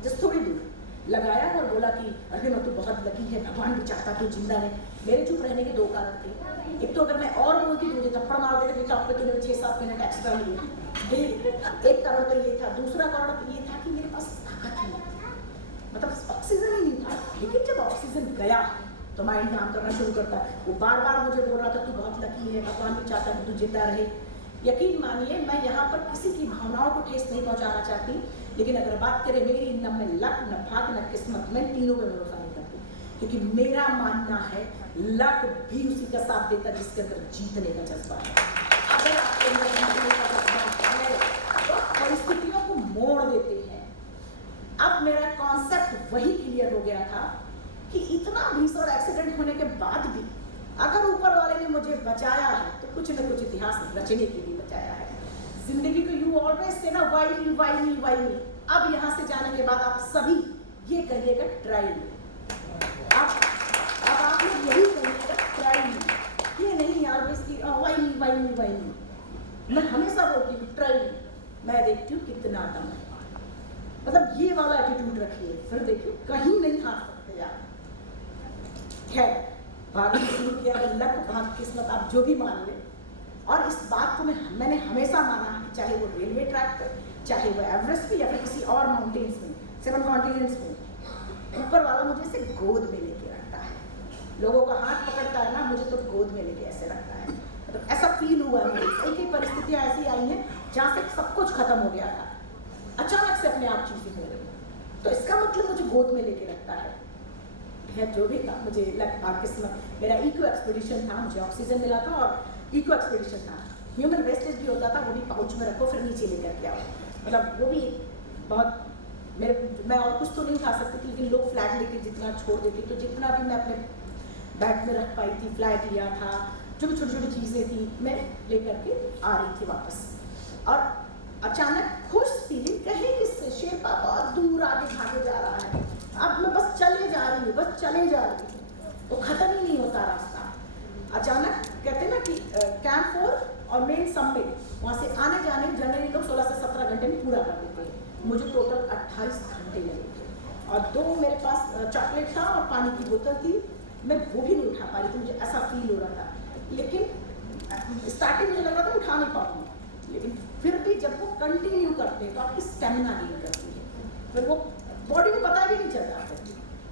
जस्ट थोड़ी दूर लगाया और बोला कि अरे मैं तो बहुत लकी है, भगवान भी चाहता तू जिंदा है। मेरे चुप रहने के 2 कारण थे, एक तो अगर मैं और बोलती तो मुझे थप्पड़ मार देते कि आप पे तूने 6-7 मिनट एक्स्ट्रा लिए, एक कारण तो ये था। दूसरा कारण तो ये था कि मेरे पास ताकत नहीं, मतलब ऑक्सीजन ही नहीं था। लेकिन जब ऑक्सीजन गया तो माइंड काम करना शुरू करता है, वो बार बार मुझे बोल रहा था तू बहुत लकी है, भगवान भी चाहता है तू जिंदा रहे। यकीन मानिए मैं यहाँ पर किसी की भावनाओं को ठेस नहीं पहुँचाना चाहती, लेकिन अगर बात करें मेरी, न मैं लक, न भाग, न किस्मत, मैं तीनों में भरोसा नहीं करती, क्योंकि मेरा मानना है लक भी उसी का साथ देता जिसके अंदर जीतने का जज्बा है। अगर आपके अंदर जीतने का जज्बा है तो परिस्थितियों को मोड़ देते हैं। अब मेरा कॉन्सेप्ट वही क्लियर हो गया था कि इतना भीषण एक्सीडेंट होने के बाद भी अगर ऊपर वाले ने मुझे बचाया है तो कुछ न कुछ इतिहास रचने के लिए बचाया है। जिंदगी को यू ऑलवेज से ना why me why me why me. अब यहाँ से जाने के बाद आप सभी ये करिएगा ट्राई मी। अब आप लोग यही करिएगा ट्राई मी, ये नहीं ऑलवेज की why me why me why me. मैं हमेशा बोलती हूँ ट्राई मी, मैं देखती हूँ कितना दम है, मतलब ये वाला एटीट्यूड रखिए, फिर देखिए कहीं नहीं हार सकते आप। खैर भाग्य शुरू किया, लक, भाग्य, किस्मत, आप जो भी मान लें। और इस बात को मैंने हमेशा माना है, चाहे वो रेलवे ट्रैक पर, चाहे वो एवरेस्ट पे या फिर किसी और माउंटेन्स में, 7 कॉन्टिनेंट्स में, ऊपर वाला मुझे इसे गोद में लेके रखता है। लोगों का हाथ पकड़ता है ना, मुझे तो गोद में लेके ऐसे रखता है। तो ऐसा फील हुआ मुझे, कई परिस्थितियाँ ऐसी आई हैं जहाँ से सब कुछ खत्म हो गया था, अचानक से अपने आप चीजें हो गई। तो इसका मतलब मुझे गोद में लेके रखता है जो भी था। मुझे किस्मत, मेरा इको एक्सपीडिशन था, मुझे ऑक्सीजन मिला था और इको एक्सपीडिशन था। ह्यूमन वेस्टेज भी होता था, वो भी पाउच में रखो फिर नीचे लेकर के आओ। मतलब वो भी बहुत मैं और कुछ तो नहीं खा सकती थी, लेकिन लोग फ्लैट लेके जितना छोड़ देते, तो जितना भी मैं अपने बैग में रख पाई थी, फ्लैट लिया था, जो भी छोटी छोटी चीज़ें थी मैं लेकर के आ रही थी वापस। और अचानक खुश थी कहीं किससे, शेरपा बहुत दूर आगे भागे जा रहा है, अब मैं बस चले जा रही हूँ, बस चले जा रही हूँ, वो खत्म ही नहीं होता रास्ता। अचानक कहते ना कि कैंप 4 और मेन समिट, वहाँ से आने जाने जनरली लोग 16 से 17 घंटे में पूरा कर देते हैं, मुझे टोटल 28 घंटे लगे थे। और 2 मेरे पास चॉकलेट था और पानी की बोतल थी, मैं वो भी नहीं उठा पा रही थी, मुझे ऐसा फील हो रहा था। लेकिन स्टार्टिंग मुझे लग रहा था उठा नहीं पाऊंगी, लेकिन फिर भी जब वो कंटिन्यू करते हैं तो आपकी स्टेमिना गेन करती है, फिर वो बॉडी को पता भी नहीं चलता।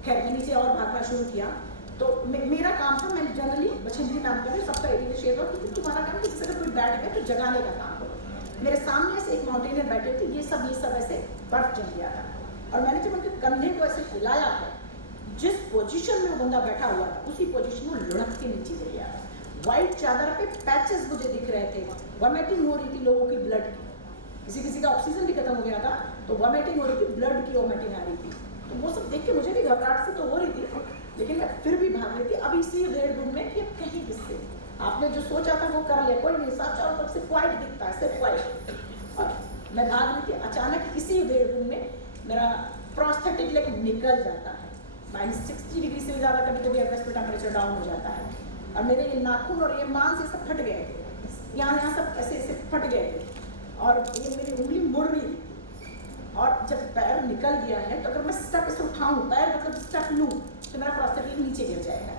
खैर मैं नीचे और भागना शुरू किया, तो मेरा काम था, मैं जनरली बछेंद्री नाम कर रही सबका एरिया शेयर हो, क्योंकि तुम्हारा काम किसी से कोई बैठ गया तो जगाने का काम करो। मेरे सामने से एक माउंटेनियर बैठे थे, ये सब ऐसे बर्फ जम गया था, और मैंने जब उनके कंधे को ऐसे हिलाया था, जिस पोजीशन में वो बंदा बैठा हुआ था उसी पोजीशन में लुढ़क के नीचे गिर गया था। व्हाइट चादर पे पैचेस मुझे दिख रहे थे, वॉमिटिंग हो रही थी लोगों की ब्लड की, किसी का ऑक्सीजन भी खत्म हो गया था, तो वॉमिटिंग हो रही थी, ब्लड की वॉमिटिंग आ रही थी। तो वो सब देख के मुझे भी घबराहट से तो हो रही थी, लेकिन मैं फिर भी भाग रही थी। अब इसी रेड रूम में कि अब कहीं किससे आपने जो सोचा था वो कर लिया, कोई नहीं, साथ चारों तरफ सिर्फ व्हाइट दिखता है, सिर्फ व्हाइट। और मैं भाग रही थी, अचानक इसी रेड रूम में मेरा प्रोस्थेटिक लेग निकल जाता है, -60 डिग्री से ज़्यादा कभी कभी एवरेज टेम्परेचर डाउन हो जाता है, और मेरे ये नाखून और ये मांस ये सब फट गए थे, यहाँ सब ऐसे फट गए थे, और ये मेरी उंगली मुड़ रही थी। और जब पैर निकल गया है तो अगर मैं स्टेप इसे उठाऊं, पैर मतलब स्टेप लूं, तो मेरा प्रोस्थेटिक नीचे गिर जाएगा।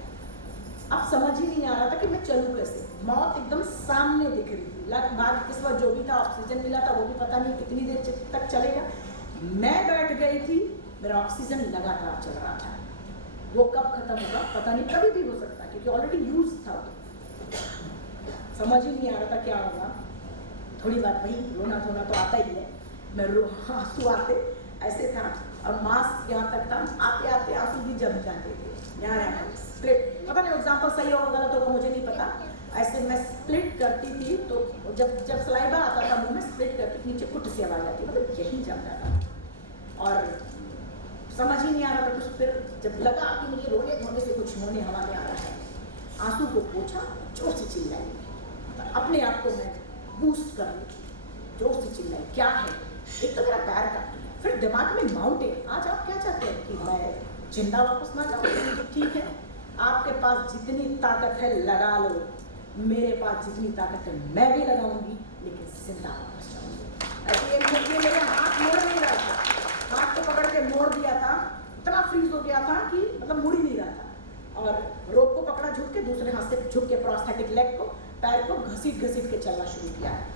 अब समझ ही नहीं आ रहा था कि मैं चलूं कैसे, मौत एकदम सामने दिख रही थी। लगभग इस वक्त जो भी था, ऑक्सीजन मिला था, वो भी पता नहीं कितनी देर तक चलेगा। मैं बैठ गई थी, मेरा ऑक्सीजन लगातार चल रहा था, वो कब खत्म होगा पता नहीं, कभी भी हो सकता, क्योंकि ऑलरेडी यूज था। समझ ही नहीं आ रहा था क्या होगा। थोड़ी बात वही रोना धोना तो आता ही है, मैं आंसू आते ऐसे था, और मास्क यहाँ तक था, आते आते आंसू भी जम जाते थे। यहाँ स्प्लिट, पता नहीं एग्जाम्पल सही होगा गलत होगा मुझे नहीं पता, ऐसे मैं स्प्लिट करती थी, तो जब सलाइवा आता था मुंह में, स्प्लिट करती थी, नीचे कुट सी आवाज आती, मतलब यही जम जाता। और समझ ही नहीं आ रहा था कुछ। फिर जब लगा कि मुझे रोने धोने से कुछ होने हवाले आ रहा है, आंसू को पोंछा, जोर से चिल्लाई, अपने आप को मैं बूस्ट कर ली, जोर से चिल्लाई, क्या है? एक तो मेरा पैर काट दिया, फिर दिमाग में माउंटेन। आज आप क्या चाहते हैं कि मैं जिंदा वापस ना जाऊँ? ठीक है, आपके पास जितनी ताकत है लगा लो, मेरे पास जितनी ताकत है मैं भी लगाऊंगी, लेकिन जिंदा वापस जाऊंगी। ऐसे मेरे हाथ मोड़ नहीं रहा था, हाथ को पकड़ के मोड़ दिया था, इतना फ्रीज हो गया था कि मतलब मुड़ ही नहीं रहा था, और रोप को पकड़ा झुक के, दूसरे हाथ से झुक के प्रोस्थेटिक लेग को, पैर को घसीट घसीट के चलना शुरू किया है।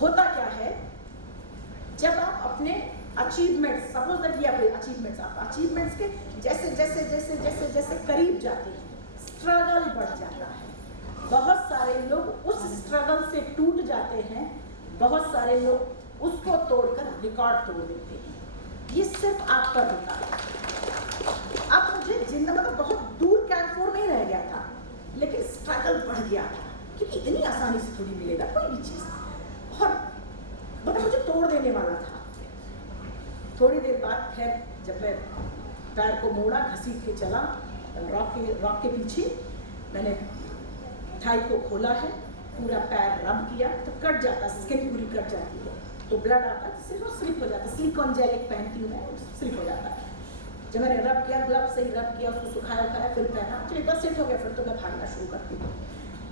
होता क्या है, जब आप अपने अचीवमेंट्स, सपोज दैट ये अपने अचीवमेंट्स, आप अचीवमेंट्स के जैसे जैसे जैसे जैसे जैसे करीब जाते हैं, स्ट्रगल बढ़ जाता है। बहुत सारे लोग उस स्ट्रगल से टूट जाते हैं, बहुत सारे लोग उसको तोड़कर रिकॉर्ड तोड़ देते हैं। ये सिर्फ आप पर होता है। अब मुझे जिंदा मतलब बहुत दूर कैंप 4 नहीं रह गया था, लेकिन स्ट्रगल बढ़ गया था, क्योंकि इतनी आसानी से थोड़ी मिलेगा कोई भी चीज़, और मतलब मुझे तोड़ देने वाला था। थोड़ी देर बाद खैर जब मैं पैर को मोड़ा, घसीट के चला, रॉक के पीछे मैंने थाई को खोला है, पूरा पैर रब किया तो कट जाता, स्किन पूरी कट जाती है, तो ब्लड आता है, सिर्फ स्लिप हो जाता है। सिलिकॉन जेल एक पहनती हूँ मैं, स्लिप हो जाता है। जब मैंने रब किया, ग्लव से ही रब किया, उसको सुखाया उखाया, फिर पहना, चलिए बस सेट हो गया। फिर तो मैं भागना शुरू करती हूँ।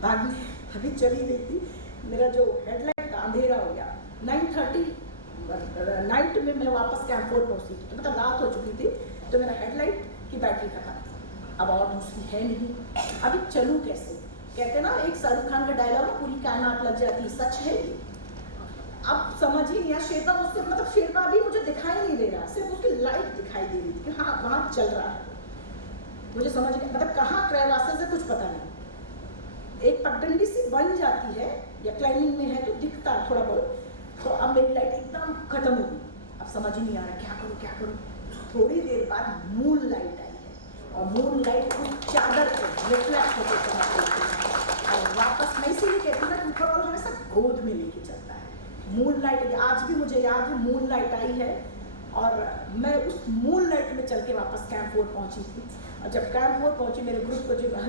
भागने अभी चली गई थी, मेरा जो हेडलाइट का अंधेरा हो गया। 9:30 नाइट में मैं वापस कैंप 4 पहुँची थी, तो मतलब रात हो चुकी थी, तो मेरा हेडलाइट की बैटरी खत्म, अब और दूसरी है नहीं, अभी चलूँ कैसे? कहते ना एक शाहरुख खान का डायलॉग, पूरी कायनात लग जाती, सच है ये। अब समझ ही नहीं आया, शेरपा मुझसे मतलब शेरपा भी मुझे दिखाई नहीं दे रहा, सिर्फ उसकी लाइट दिखाई दे रही थी कि हाँ वहाँ चल रहा है। मुझे समझ नहीं, मतलब कहाँ क्रेवासेस है कुछ पता नहीं। एक पगडंडी सी बन जाती है या क्लाइंबिंग में है तो दिखता है थोड़ा बहुत, तो अब मेरी लाइट एकदम खत्म हो गई। अब समझ ही नहीं आ रहा क्या करूँ क्या करूँ। थोड़ी देर बाद मून लाइट आई है और मून लाइट उस चादर पे रिफ्लेक्ट होकर चमक रही है और वापस मैं इसीलिए कहती हूँ ना कि ऊपर वाला हमेशा गोद में लेके चलता है। मून लाइट आज भी मुझे याद है, मून लाइट आई है और मैं उस मून लाइट में चल के वापस कैंप 4 पहुंची थी। और जब कैंप 4 पहुंची मेरे ग्रुप को जो मैं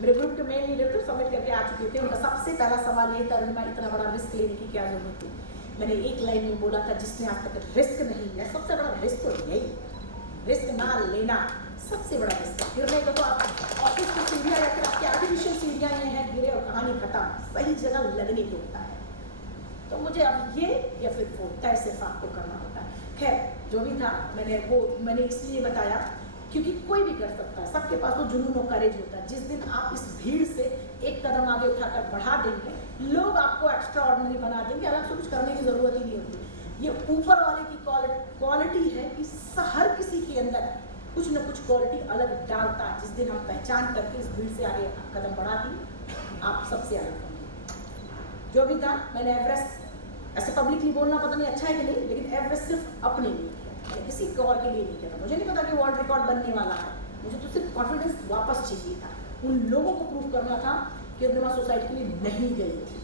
मेरे ग्रुप के मेन लीडर तो सबमिट करके आ चुके थे। उनका सबसे पहला सवाल ये था, मैं इतना बड़ा रिस्क लेने की क्या जरूरत थी। मैंने एक लाइन में बोला था, जिसने आज तक रिस्क नहीं लिया, सबसे बड़ा रिस्क तो यही, रिस्क ना लेना सबसे बड़ा रिस्क। गिरने का तो आप ऑफिस की सीढ़ियाँ या फिर आपकी आर्टिफिशियल सीढ़ियाँ ये हैं, गिरे और कहानी खत्म, सही जगह लगने को होता है। तो मुझे अब ये या फिर वो तय सिर्फ आपको करना होता है। खैर जो भी था मैंने इसलिए बताया क्योंकि कोई भी कर सकता है, सबके पास वो जुनून और करेज होता है। जिस दिन आप इस भीड़ से एक कदम आगे उठाकर बढ़ा देंगे, लोग आपको एक्स्ट्रा ऑर्डिनरी बना देंगे, अलग से कुछ करने की जरूरत ही नहीं होती। ये ऊपर वाले की क्वालिटी है कि हर किसी के अंदर कुछ न कुछ क्वालिटी अलग डालता है। जिस दिन हम पहचान करके इस भीड़ से आगे कदम बढ़ा दिए, आप सबसे अलग होंगे। जो भी था, मैंने एवरेस्ट ऐसे पब्लिकली बोलना पता नहीं अच्छा है कि नहीं, लेकिन एवरेस्ट सिर्फ अपने लिए, किसी और के लिए नहीं किया था। मुझे नहीं पता कि वर्ल्ड रिकॉर्ड बनने वाला है, मुझे तो सिर्फ कॉन्फिडेंस वापस चाहिए था। उन लोगों को प्रूव करना था कि उन्मा सोसाइटी के लिए नहीं गई थी,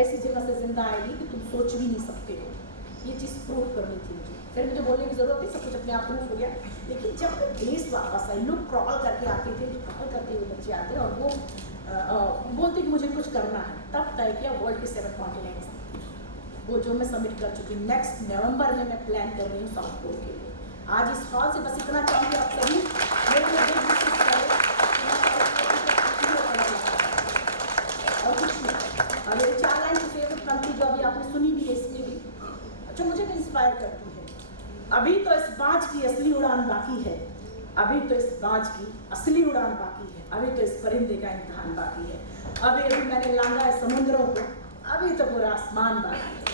ऐसी जगह से जिंदा आएगी कि तुम सोच भी नहीं सकते हो। ये चीज़ प्रूव करनी थी मुझे, फिर मुझे बोलने की जरूरत नहीं, सब कुछ अपने आप प्रूव हो गया। लेकिन जब मैं देश वापस आई, लोग क्रॉल करके आते थे, क्रॉल करते हुए बच्चे आते और वो बोलते कि मुझे कुछ करना है। तब तय किया वर्ल्ड के 7 कॉन्टिनेंट्स, वो जो मैं सबमिट कर चुकी। नेक्स्ट नवंबर में मैं प्लान कर रही हूँ साउथ पोल के लिए। आज इस हॉल से बस इतना चाहूँगी, आप सभी मेरे लिए और कुछ नहीं। और मेरे 4 लाइन की फेवरेट कंट्री जो अभी आपने सुनी भी है, इसमें भी अच्छा मुझे भी इंस्पायर करती है। अभी तो इस बाज की असली उड़ान बाकी है, अभी तो इस बाज की असली उड़ान बाकी है, अभी तो इस परिंदे का इम्तिहान बाकी है। अभी मैंने लांगा है समुद्रों को, अभी तो पूरा आसमान बाकी है।